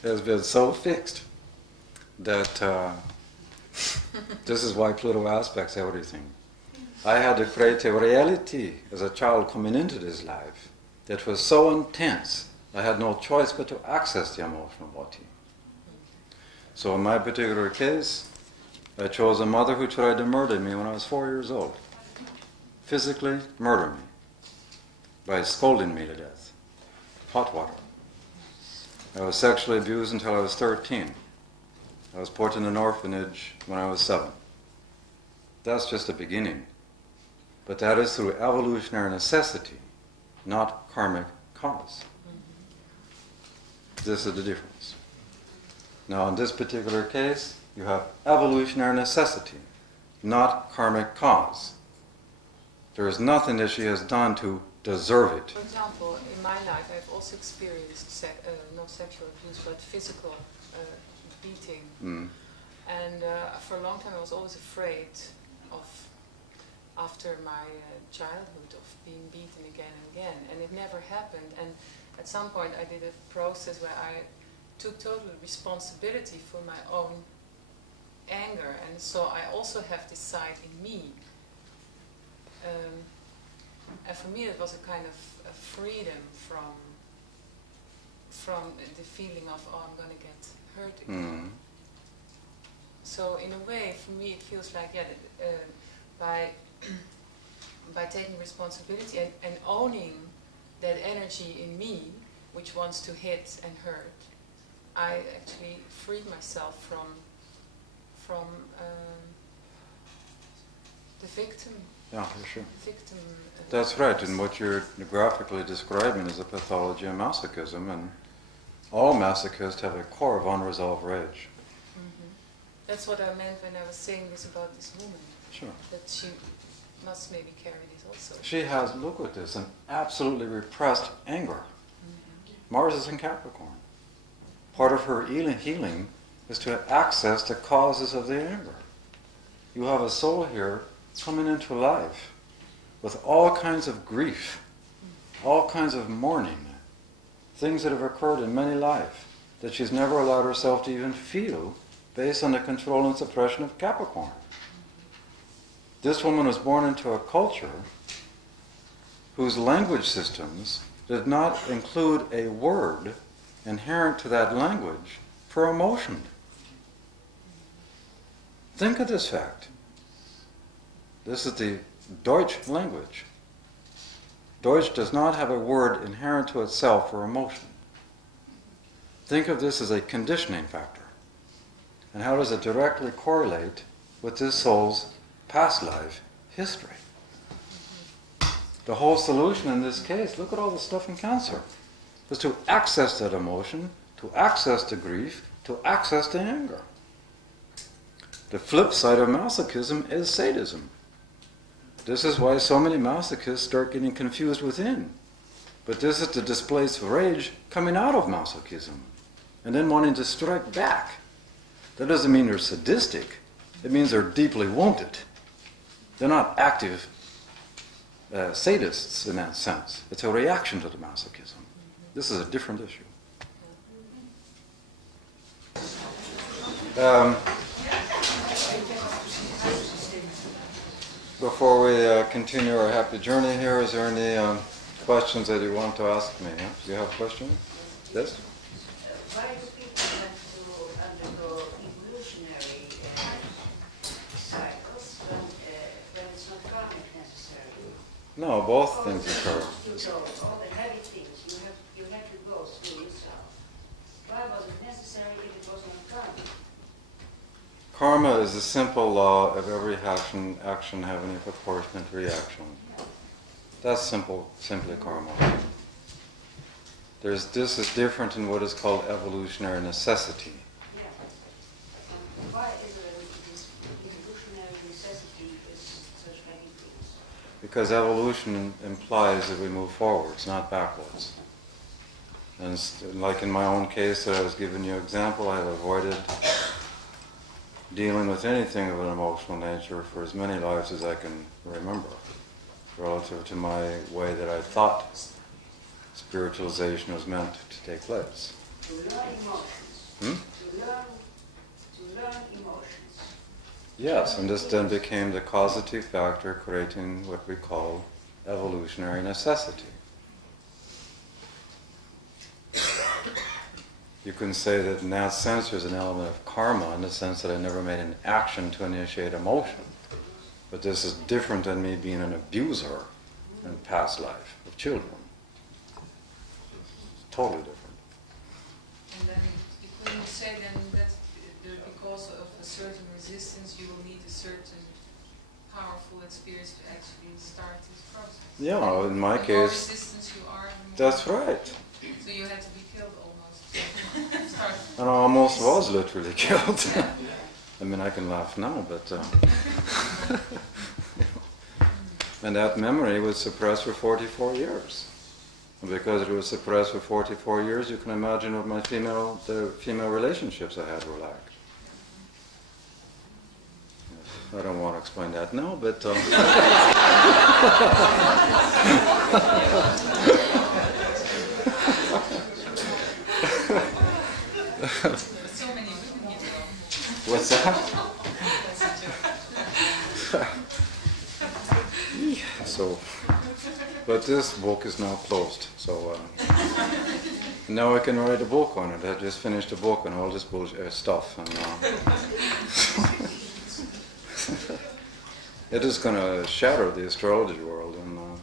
Has been so fixed that this is why Pluto aspects everything. I had to create a reality as a child coming into this life that was so intense, I had no choice but to access the emotional body. So in my particular case, I chose a mother who tried to murder me when I was 4 years old. Physically murder me by scolding me to death. Hot water. I was sexually abused until I was 13. I was put in an orphanage when I was 7. That's just the beginning. But that is through evolutionary necessity, not karmic cause. This is the difference. Now in this particular case, you have evolutionary necessity, not karmic cause. There is nothing that she has done to deserve it. For example, in my life I've also experienced not sexual abuse, but physical beating. And for a long time I was always afraid of, after my childhood, of being beaten again and again. And it never happened. And at some point I did a process where I took total responsibility for my own anger. And so I also have this side in me. And for me it was a kind of a freedom from the feeling of, oh, I'm going to get hurt again. So in a way, for me it feels like, yeah, by taking responsibility and owning that energy in me, which wants to hit and hurt, I actually freed myself from the victim. Yeah, for sure. Victim. That's right, and what you're graphically describing is a pathology of masochism, and all masochists have a core of unresolved rage. That's what I meant when I was saying this about this woman. Sure. That she must maybe carry this also. She has, look at this, an absolutely repressed anger. Mars is in Capricorn. Part of her healing is to access the causes of the anger. You have a soul here coming into life with all kinds of grief, all kinds of mourning, things that have occurred in many lives that she's never allowed herself to even feel based on the control and suppression of Capricorn. This woman was born into a culture whose language systems did not include a word inherent to that language for emotion. Think of this fact. This is the Deutsch language. Deutsch does not have a word inherent to itself for emotion. Think of this as a conditioning factor. And how does it directly correlate with this soul's past life history? The whole solution in this case, look at all the stuff in Cancer, is to access that emotion, to access the grief, to access the anger. The flip side of masochism is sadism. This is why so many masochists start getting confused within. But this is the displaced rage coming out of masochism, and then wanting to strike back. That doesn't mean they're sadistic. It means they're deeply wounded. They're not active sadists in that sense. It's a reaction to the masochism. This is a different issue. Before we continue our happy journey here, is there any questions that you want to ask me? Yeah? Do you have a question? Yes? Why do people have to undergo evolutionary cycles when it's not karmic necessarily? No, both things occur. All the heavy things you have to go through yourself. Why was it necessary if it was not karmic? Karma is the simple law of every action having a proportionate reaction. That's simply karma. This is different in what is called evolutionary necessity. Yeah. Why is this evolutionary necessity with such heavy things? Because evolution implies that we move forwards, not backwards. And like in my own case that I was giving you an example, I have avoided dealing with anything of an emotional nature for as many lives as I can remember. relative to my way that I thought spiritualization was meant to take place. To learn emotions. To learn emotions. Yes, and this then became the causative factor creating what we call evolutionary necessity. You can say that in that sense there's an element of karma in the sense that I never made an action to initiate emotion. But this is different than me being an abuser in past life of children. It's totally different. And then you couldn't say then that because of a certain resistance you will need a certain powerful experience to actually start this process. Yeah, in my the more case, resistance you are, the more that's right. So you had to be killed almost. Start. And I almost was literally killed. I mean, I can laugh now, but... and that memory was suppressed for 44 years. And because it was suppressed for 44 years, you can imagine what the female relationships I had were like. I don't want to explain that now, but... So many women here though. What's that? So, but this book is now closed, so now I can write a book on it. I just finished a book on all this bullshit stuff, and it is going to shatter the astrology world. And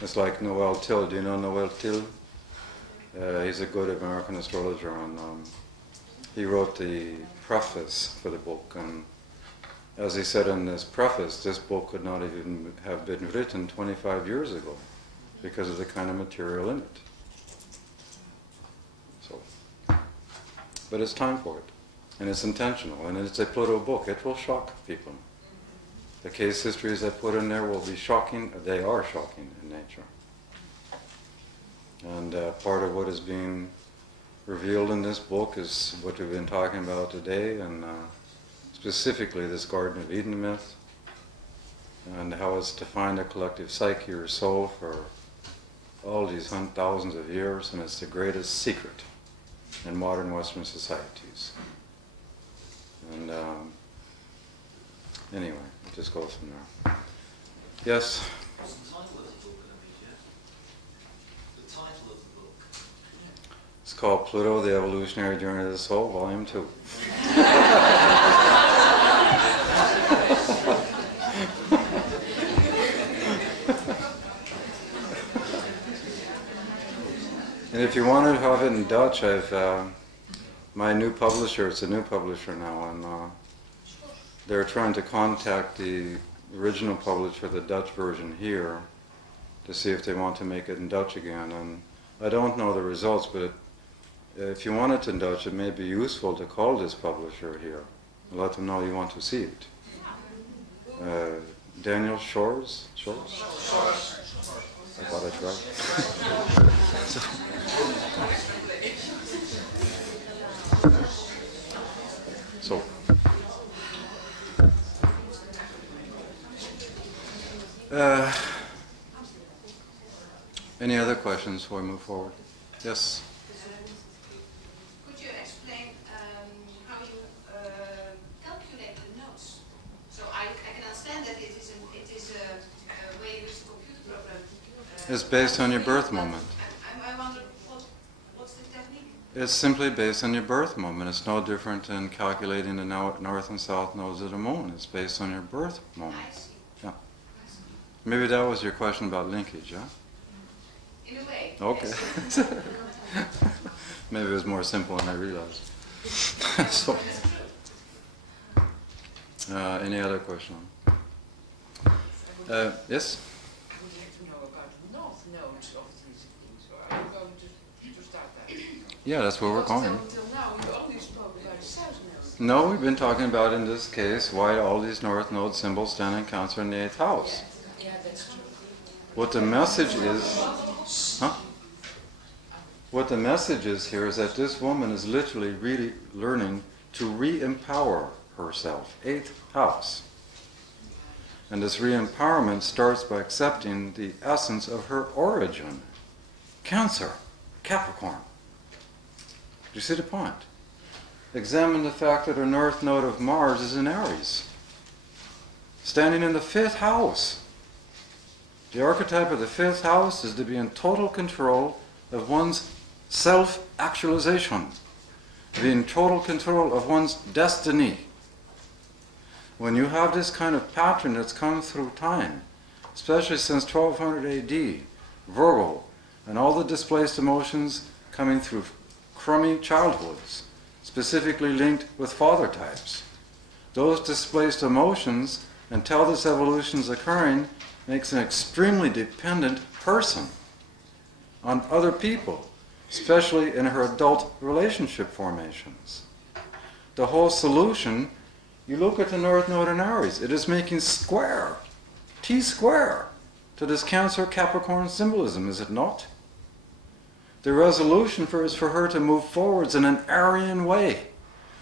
it's like Noel Till. Do you know Noel Till? He's a good American astrologer, and he wrote the preface for the book. And as he said in his preface, this book could not even have been written 25 years ago because of the kind of material in it. So, but it's time for it, and it's intentional, and it's a Pluto book. It will shock people. The case histories I put in there will be shocking. They are shocking in nature. And part of what is being revealed in this book is what we've been talking about today, and specifically this Garden of Eden myth, and how it's defined a collective psyche or soul for all these thousands of years, and it's the greatest secret in modern Western societies. And anyway, it just goes from there. Yes? What's the title of the book, Amicia? The title of the book? It's called Pluto, the Evolutionary Journey of the Soul, Volume 2. And if you want to have it in Dutch, I've my new publisher, it's a new publisher now, and they're trying to contact the original publisher, the Dutch version here, to see if they want to make it in Dutch again. And I don't know the results, but if you want it in Dutch, it may be useful to call this publisher here and let them know you want to see it. Daniel Shores? Shores? I got it right. So, any other questions before we move forward? Yes? Could you explain how you calculate the nodes? So I can understand that it is a way which the computer program... It's based on your birth moment. I wonder, what's the technique? It's simply based on your birth moment. It's no different than calculating the north and south nodes of the moon. It's based on your birth moment. I see. Yeah. Maybe that was your question about linkage, yeah? In a way. Okay. Yes. Maybe it was more simple than I realized. So, any other question? Yes? I would like to know about the north nodes of these things, or are you going to start that? Yeah, that's where we're going. Until now, you only spoke about the south nodes. No, we've been talking about, in this case, why all these north node symbols stand in Cancer in the 8th house. Yeah, that's true. What the message is... Huh? What the message is here is that this woman is literally really learning to re-empower herself. 8th house. And this re-empowerment starts by accepting the essence of her origin. Cancer, Capricorn. Do you see the point? Examine the fact that her north node of Mars is in Aries, standing in the 5th house. The archetype of the 5th house is to be in total control of one's self-actualization, to be in total control of one's destiny. When you have this kind of pattern that's come through time, especially since 1200 AD, Virgo, and all the displaced emotions coming through crummy childhoods, specifically linked with father types, those displaced emotions, until this evolution is occurring, makes an extremely dependent person on other people, especially in her adult relationship formations. The whole solution, you look at the North Node in Aries, it is making square, T-square, to this Cancer Capricorn symbolism, is it not? The resolution is for her to move forwards in an Aryan way,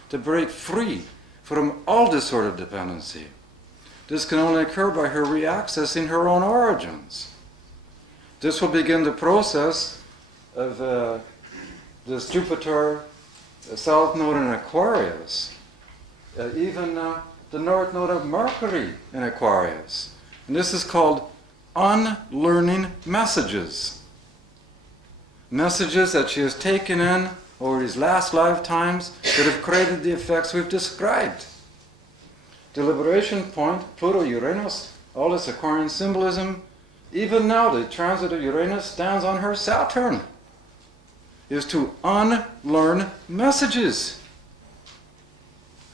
to break free from all this sort of dependency. This can only occur by her reaccessing her own origins. This will begin the process of this Jupiter South Node in Aquarius, even the North Node of Mercury in Aquarius. And this is called unlearning messages. Messages that she has taken in over these last lifetimes that have created the effects we've described. The liberation point, Pluto, Uranus, all this Aquarian symbolism, even now the transit of Uranus stands on her Saturn, is to unlearn messages.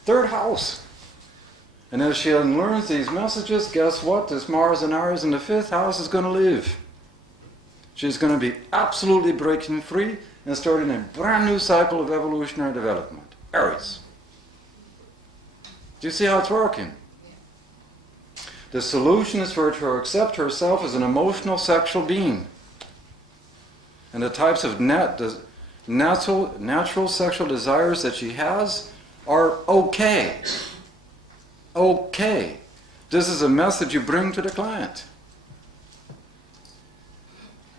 3rd house. And as she unlearns these messages, guess what? This Mars and Aries in the 5th house is going to leave. She's going to be absolutely breaking free and starting a brand new cycle of evolutionary development. Aries. Do you see how it's working? The solution is for her to accept herself as an emotional sexual being. And the types of natural sexual desires that she has are okay. Okay. This is a message you bring to the client.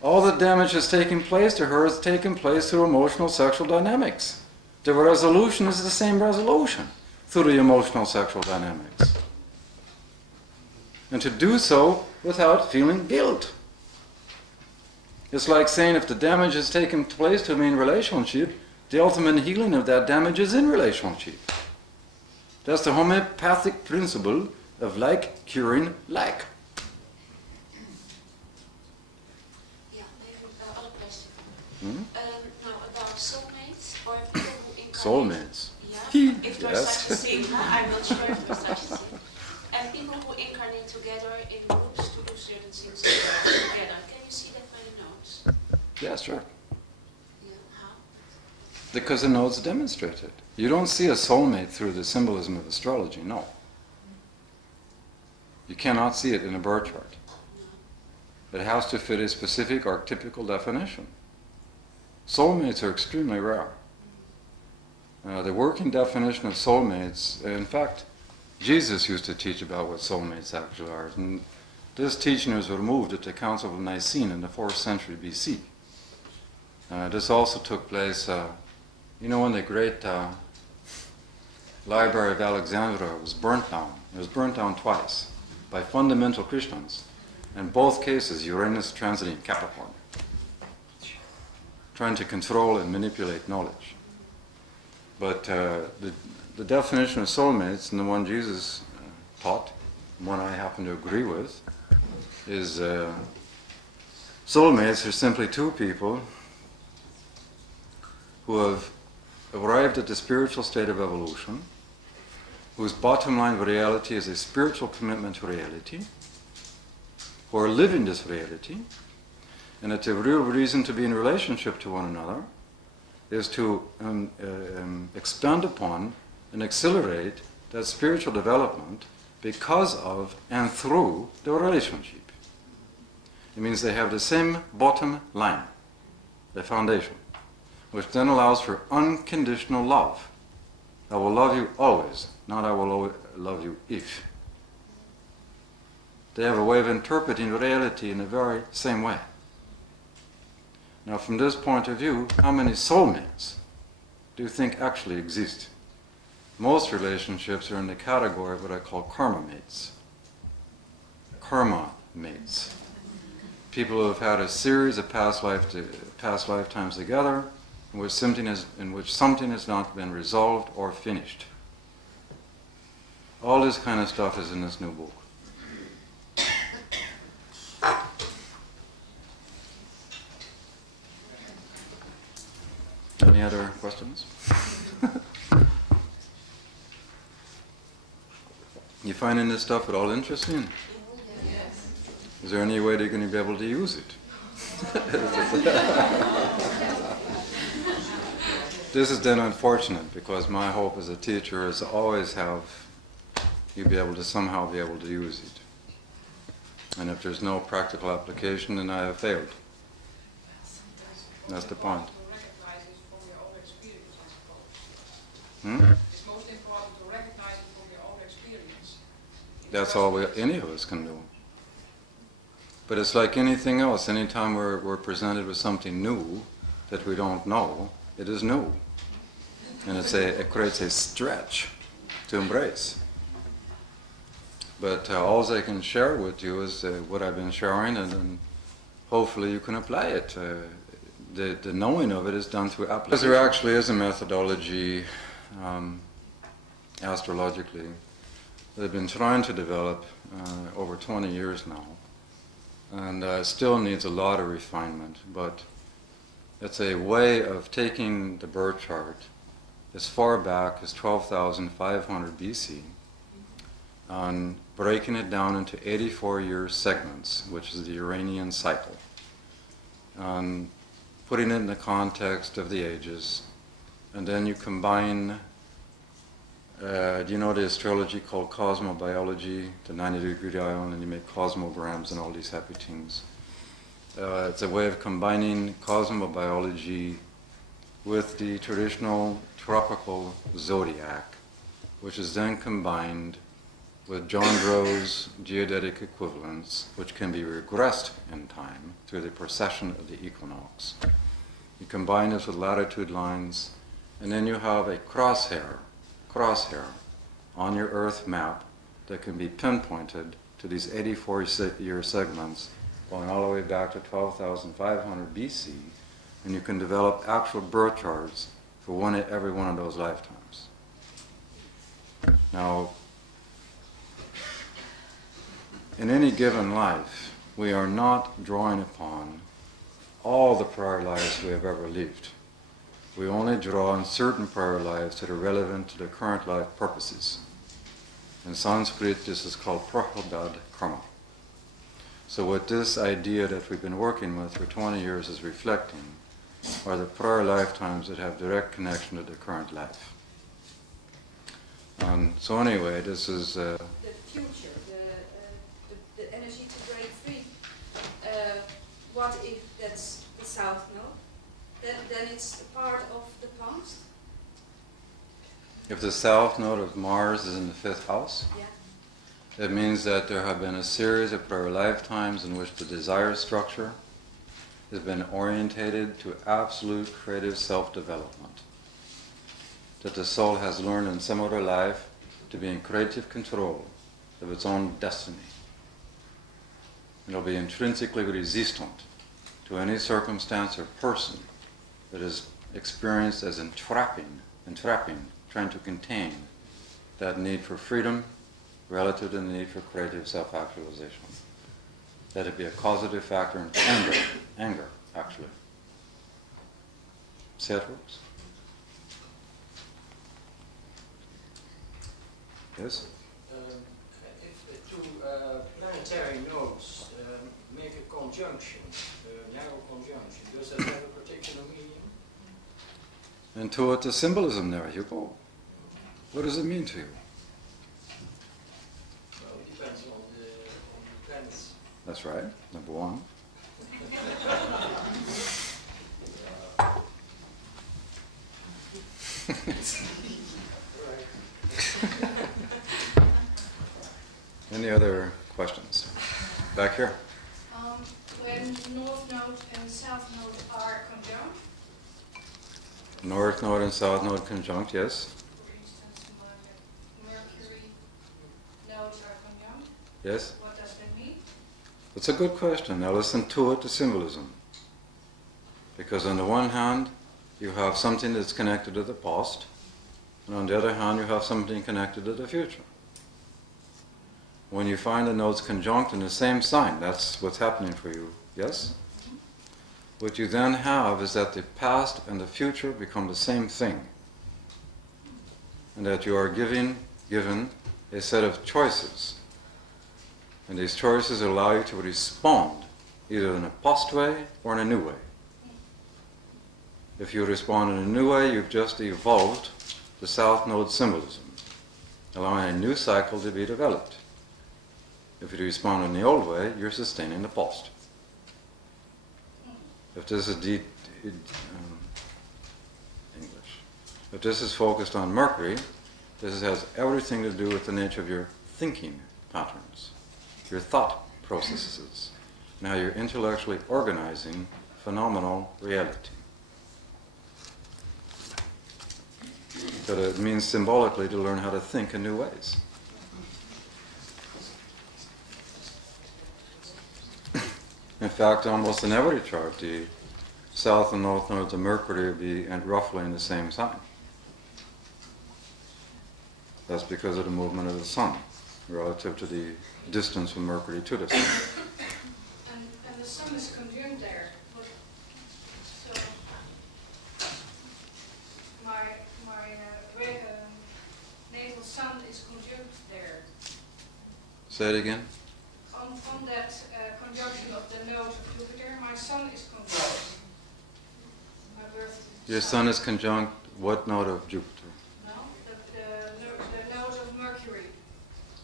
All the damage that's taking place to her is taking place through emotional sexual dynamics. The resolution is the same resolution through the emotional sexual dynamics. And to do so without feeling guilt. It's like saying if the damage has taken place to me in relationship, the ultimate healing of that damage is in relationship. That's the homeopathic principle of like curing like. Yeah, I have another question. Now about soulmates or people who incarnate. Soulmates. Yeah, if there's Yes. such a thing. I'm not sure if there's such a thing. And people who incarnate together in groups to do certain things together. Can you see that by the notes? Yeah, sure. Yeah, how? Because the nodes demonstrate it. You don't see a soulmate through the symbolism of astrology, no. You cannot see it in a birth chart. It has to fit a specific archetypical definition. Soulmates are extremely rare. The working definition of soulmates, in fact, Jesus used to teach about what soulmates actually are. And this teaching was removed at the Council of Nicene in the 4th century BC. This also took place, when the great Library of Alexandria was burnt down. It was burnt down twice by fundamental Christians. In both cases, Uranus transiting Capricorn, trying to control and manipulate knowledge. But the definition of soulmates, and the one Jesus taught, one I happen to agree with, is soulmates are simply two people who have arrived at the spiritual state of evolution, whose bottom line reality is a spiritual commitment to reality, who are living this reality, and that the real reason to be in relationship to one another is to expand upon and accelerate that spiritual development because of and through the relationship. It means they have the same bottom line, the foundation, which then allows for unconditional love. I will love you always, not I will love you if. They have a way of interpreting reality in the very same way. Now, from this point of view, how many soulmates do you think actually exist? Most relationships are in the category of what I call karma mates. Karma mates. People who have had a series of past lifetimes together in which something has not been resolved or finished. All this kind of stuff is in this new book. Any other questions? You finding this stuff at all interesting? Yes. Is there any way they're going to be able to use it? This is then unfortunate, because my hope as a teacher is to always have you be able to somehow be able to use it. And if there's no practical application, then I have failed. That's the point. It's most important to recognize it from your own experience. That's all any of us can do. But it's like anything else. Anytime we're presented with something new that we don't know, it is new. And it creates a stretch to embrace. But all I can share with you is what I've been sharing, and then hopefully you can apply it. The knowing of it is done through application. Because there actually is a methodology astrologically that I've been trying to develop over 20 years now, and still needs a lot of refinement, but it's a way of taking the birth chart as far back as 12,500 BC and breaking it down into 84-year segments, which is the Uranian cycle, and putting it in the context of the ages. And then you combine, do you know the astrology called cosmobiology, the 90-degree dial, and you make cosmograms and all these happy things. It's a way of combining cosmobiology with the traditional tropical zodiac, which is then combined with John Grove's geodetic equivalents, which can be regressed in time through the precession of the equinox. You combine this with latitude lines, and then you have a crosshair on your Earth map that can be pinpointed to these 84-year segments going all the way back to 12,500 BC, and you can develop actual birth charts for every one of those lifetimes. Now, in any given life, we are not drawing upon all the prior lives we have ever lived. We only draw on certain prior lives that are relevant to the current life purposes. In Sanskrit, this is called prahrabdha karma. So what this idea that we've been working with for 20 years is reflecting are the prior lifetimes that have direct connection to the current life. So anyway, this is... The future, the energy to break free. What if that's the south node? Then it's a part of the past? If the south node of Mars is in the 5th house, Yeah. it means that there have been a series of prior lifetimes in which the desire structure has been orientated to absolute creative self-development. That the soul has learned in some other life to be in creative control of its own destiny. It'll be intrinsically resistant to any circumstance or person that is experienced as entrapping, trying to contain that need for freedom relative to the need for creative self-actualization. That it be a causative factor in anger, actually. See how it works? Yes? If two planetary nodes make a conjunction, a narrow conjunction, does that have a particular meaning? Intuitive symbolism there, Hugo. What does it mean to you? Well, it depends on the planets. That's right, number one. Any other questions? Back here. When North Node and South Node are conjunct, North node and south node conjunct, yes. for instance, Mercury nodes are conjunct, Yes. what does that mean? It's a good question. Now listen to it, the symbolism. Because on the one hand, you have something that's connected to the past, and on the other hand, you have something connected to the future. When you find the nodes conjunct in the same sign, that's what's happening for you, yes? What you then have is that the past and the future become the same thing. And that you are given a set of choices. And these choices allow you to respond, either in a past way or in a new way. If you respond in a new way, you've just evolved the South Node symbolism, allowing a new cycle to be developed. If you respond in the old way, you're sustaining the past. If this is English, if this is focused on Mercury, this has everything to do with the nature of your thinking patterns, your thought processes, and how you're intellectually organizing phenomenal reality. But it means symbolically to learn how to think in new ways. In fact, almost in every chart, the south and north nodes of Mercury will be roughly in the same sign. That's because of the movement of the sun, relative to the distance from Mercury to the sun. And the sun is conjunct there. So my natal sun is conjunct there. Say it again. On that conjunction of the node of Jupiter, my sun is conjunct. My birth. Your sun is conjunct what node of Jupiter? No, the node of Mercury.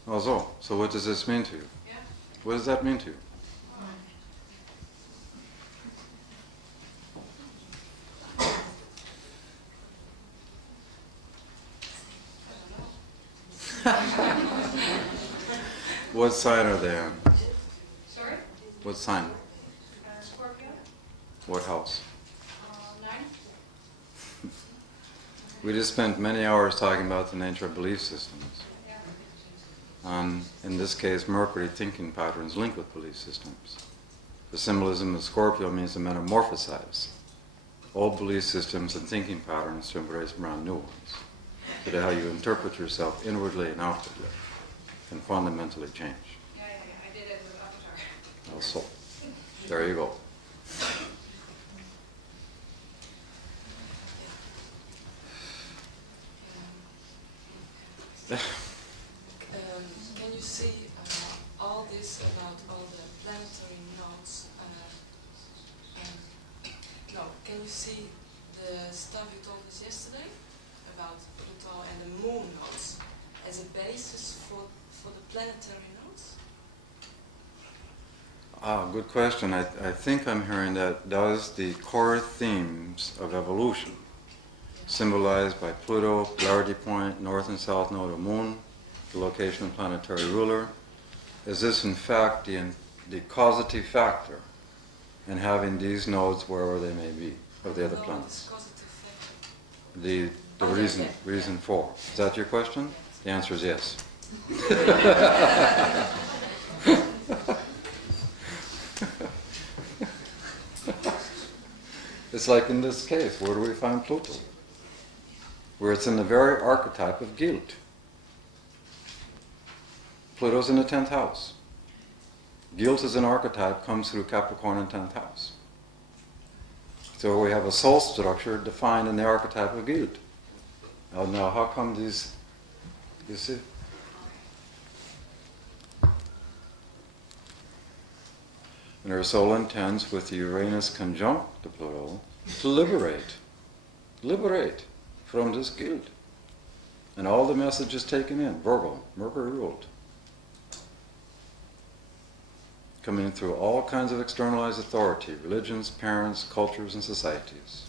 Oh, so what does this mean to you? Yeah. What does that mean to you? What sign are they on? Sorry? What sign? Scorpio. What house? 9. We just spent many hours talking about the nature of belief systems. Yeah. In this case, Mercury thinking patterns linked with belief systems. The symbolism of Scorpio means to metamorphosize old belief systems and thinking patterns to embrace brand new ones. But how you interpret yourself inwardly and outwardly can fundamentally change. Yeah, I did it with Avatar. Also, there you go. Can you see all this about all the planetary nodes? No, can you see the stuff you told us yesterday about Pluto and the moon nodes as a basis for the planetary nodes? Good question. I think I'm hearing that does the core themes of evolution, symbolized by Pluto, polarity point, north and south node of moon, the location of planetary ruler, is this in fact the causative factor in having these nodes wherever they may be of the other planets? The reason for. Is that your question? The answer is yes. It's like in this case, where do we find Pluto? Where it's in the very archetype of guilt. Pluto's in the 10th house. Guilt as an archetype comes through Capricorn and 10th house. So we have a soul structure defined in the archetype of guilt. Now how come these, you see? And our soul intends with the Uranus conjunct to Pluto to liberate from this guilt. And all the messages taken in, Virgo, Mercury ruled. Coming through all kinds of externalized authority, religions, parents, cultures, and societies.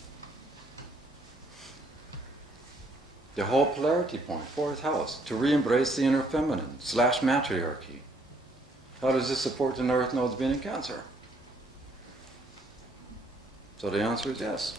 The whole polarity point, 4th house, to re-embrace the inner feminine / matriarchy. how does this support the north nodes being in Cancer? So the answer is yes.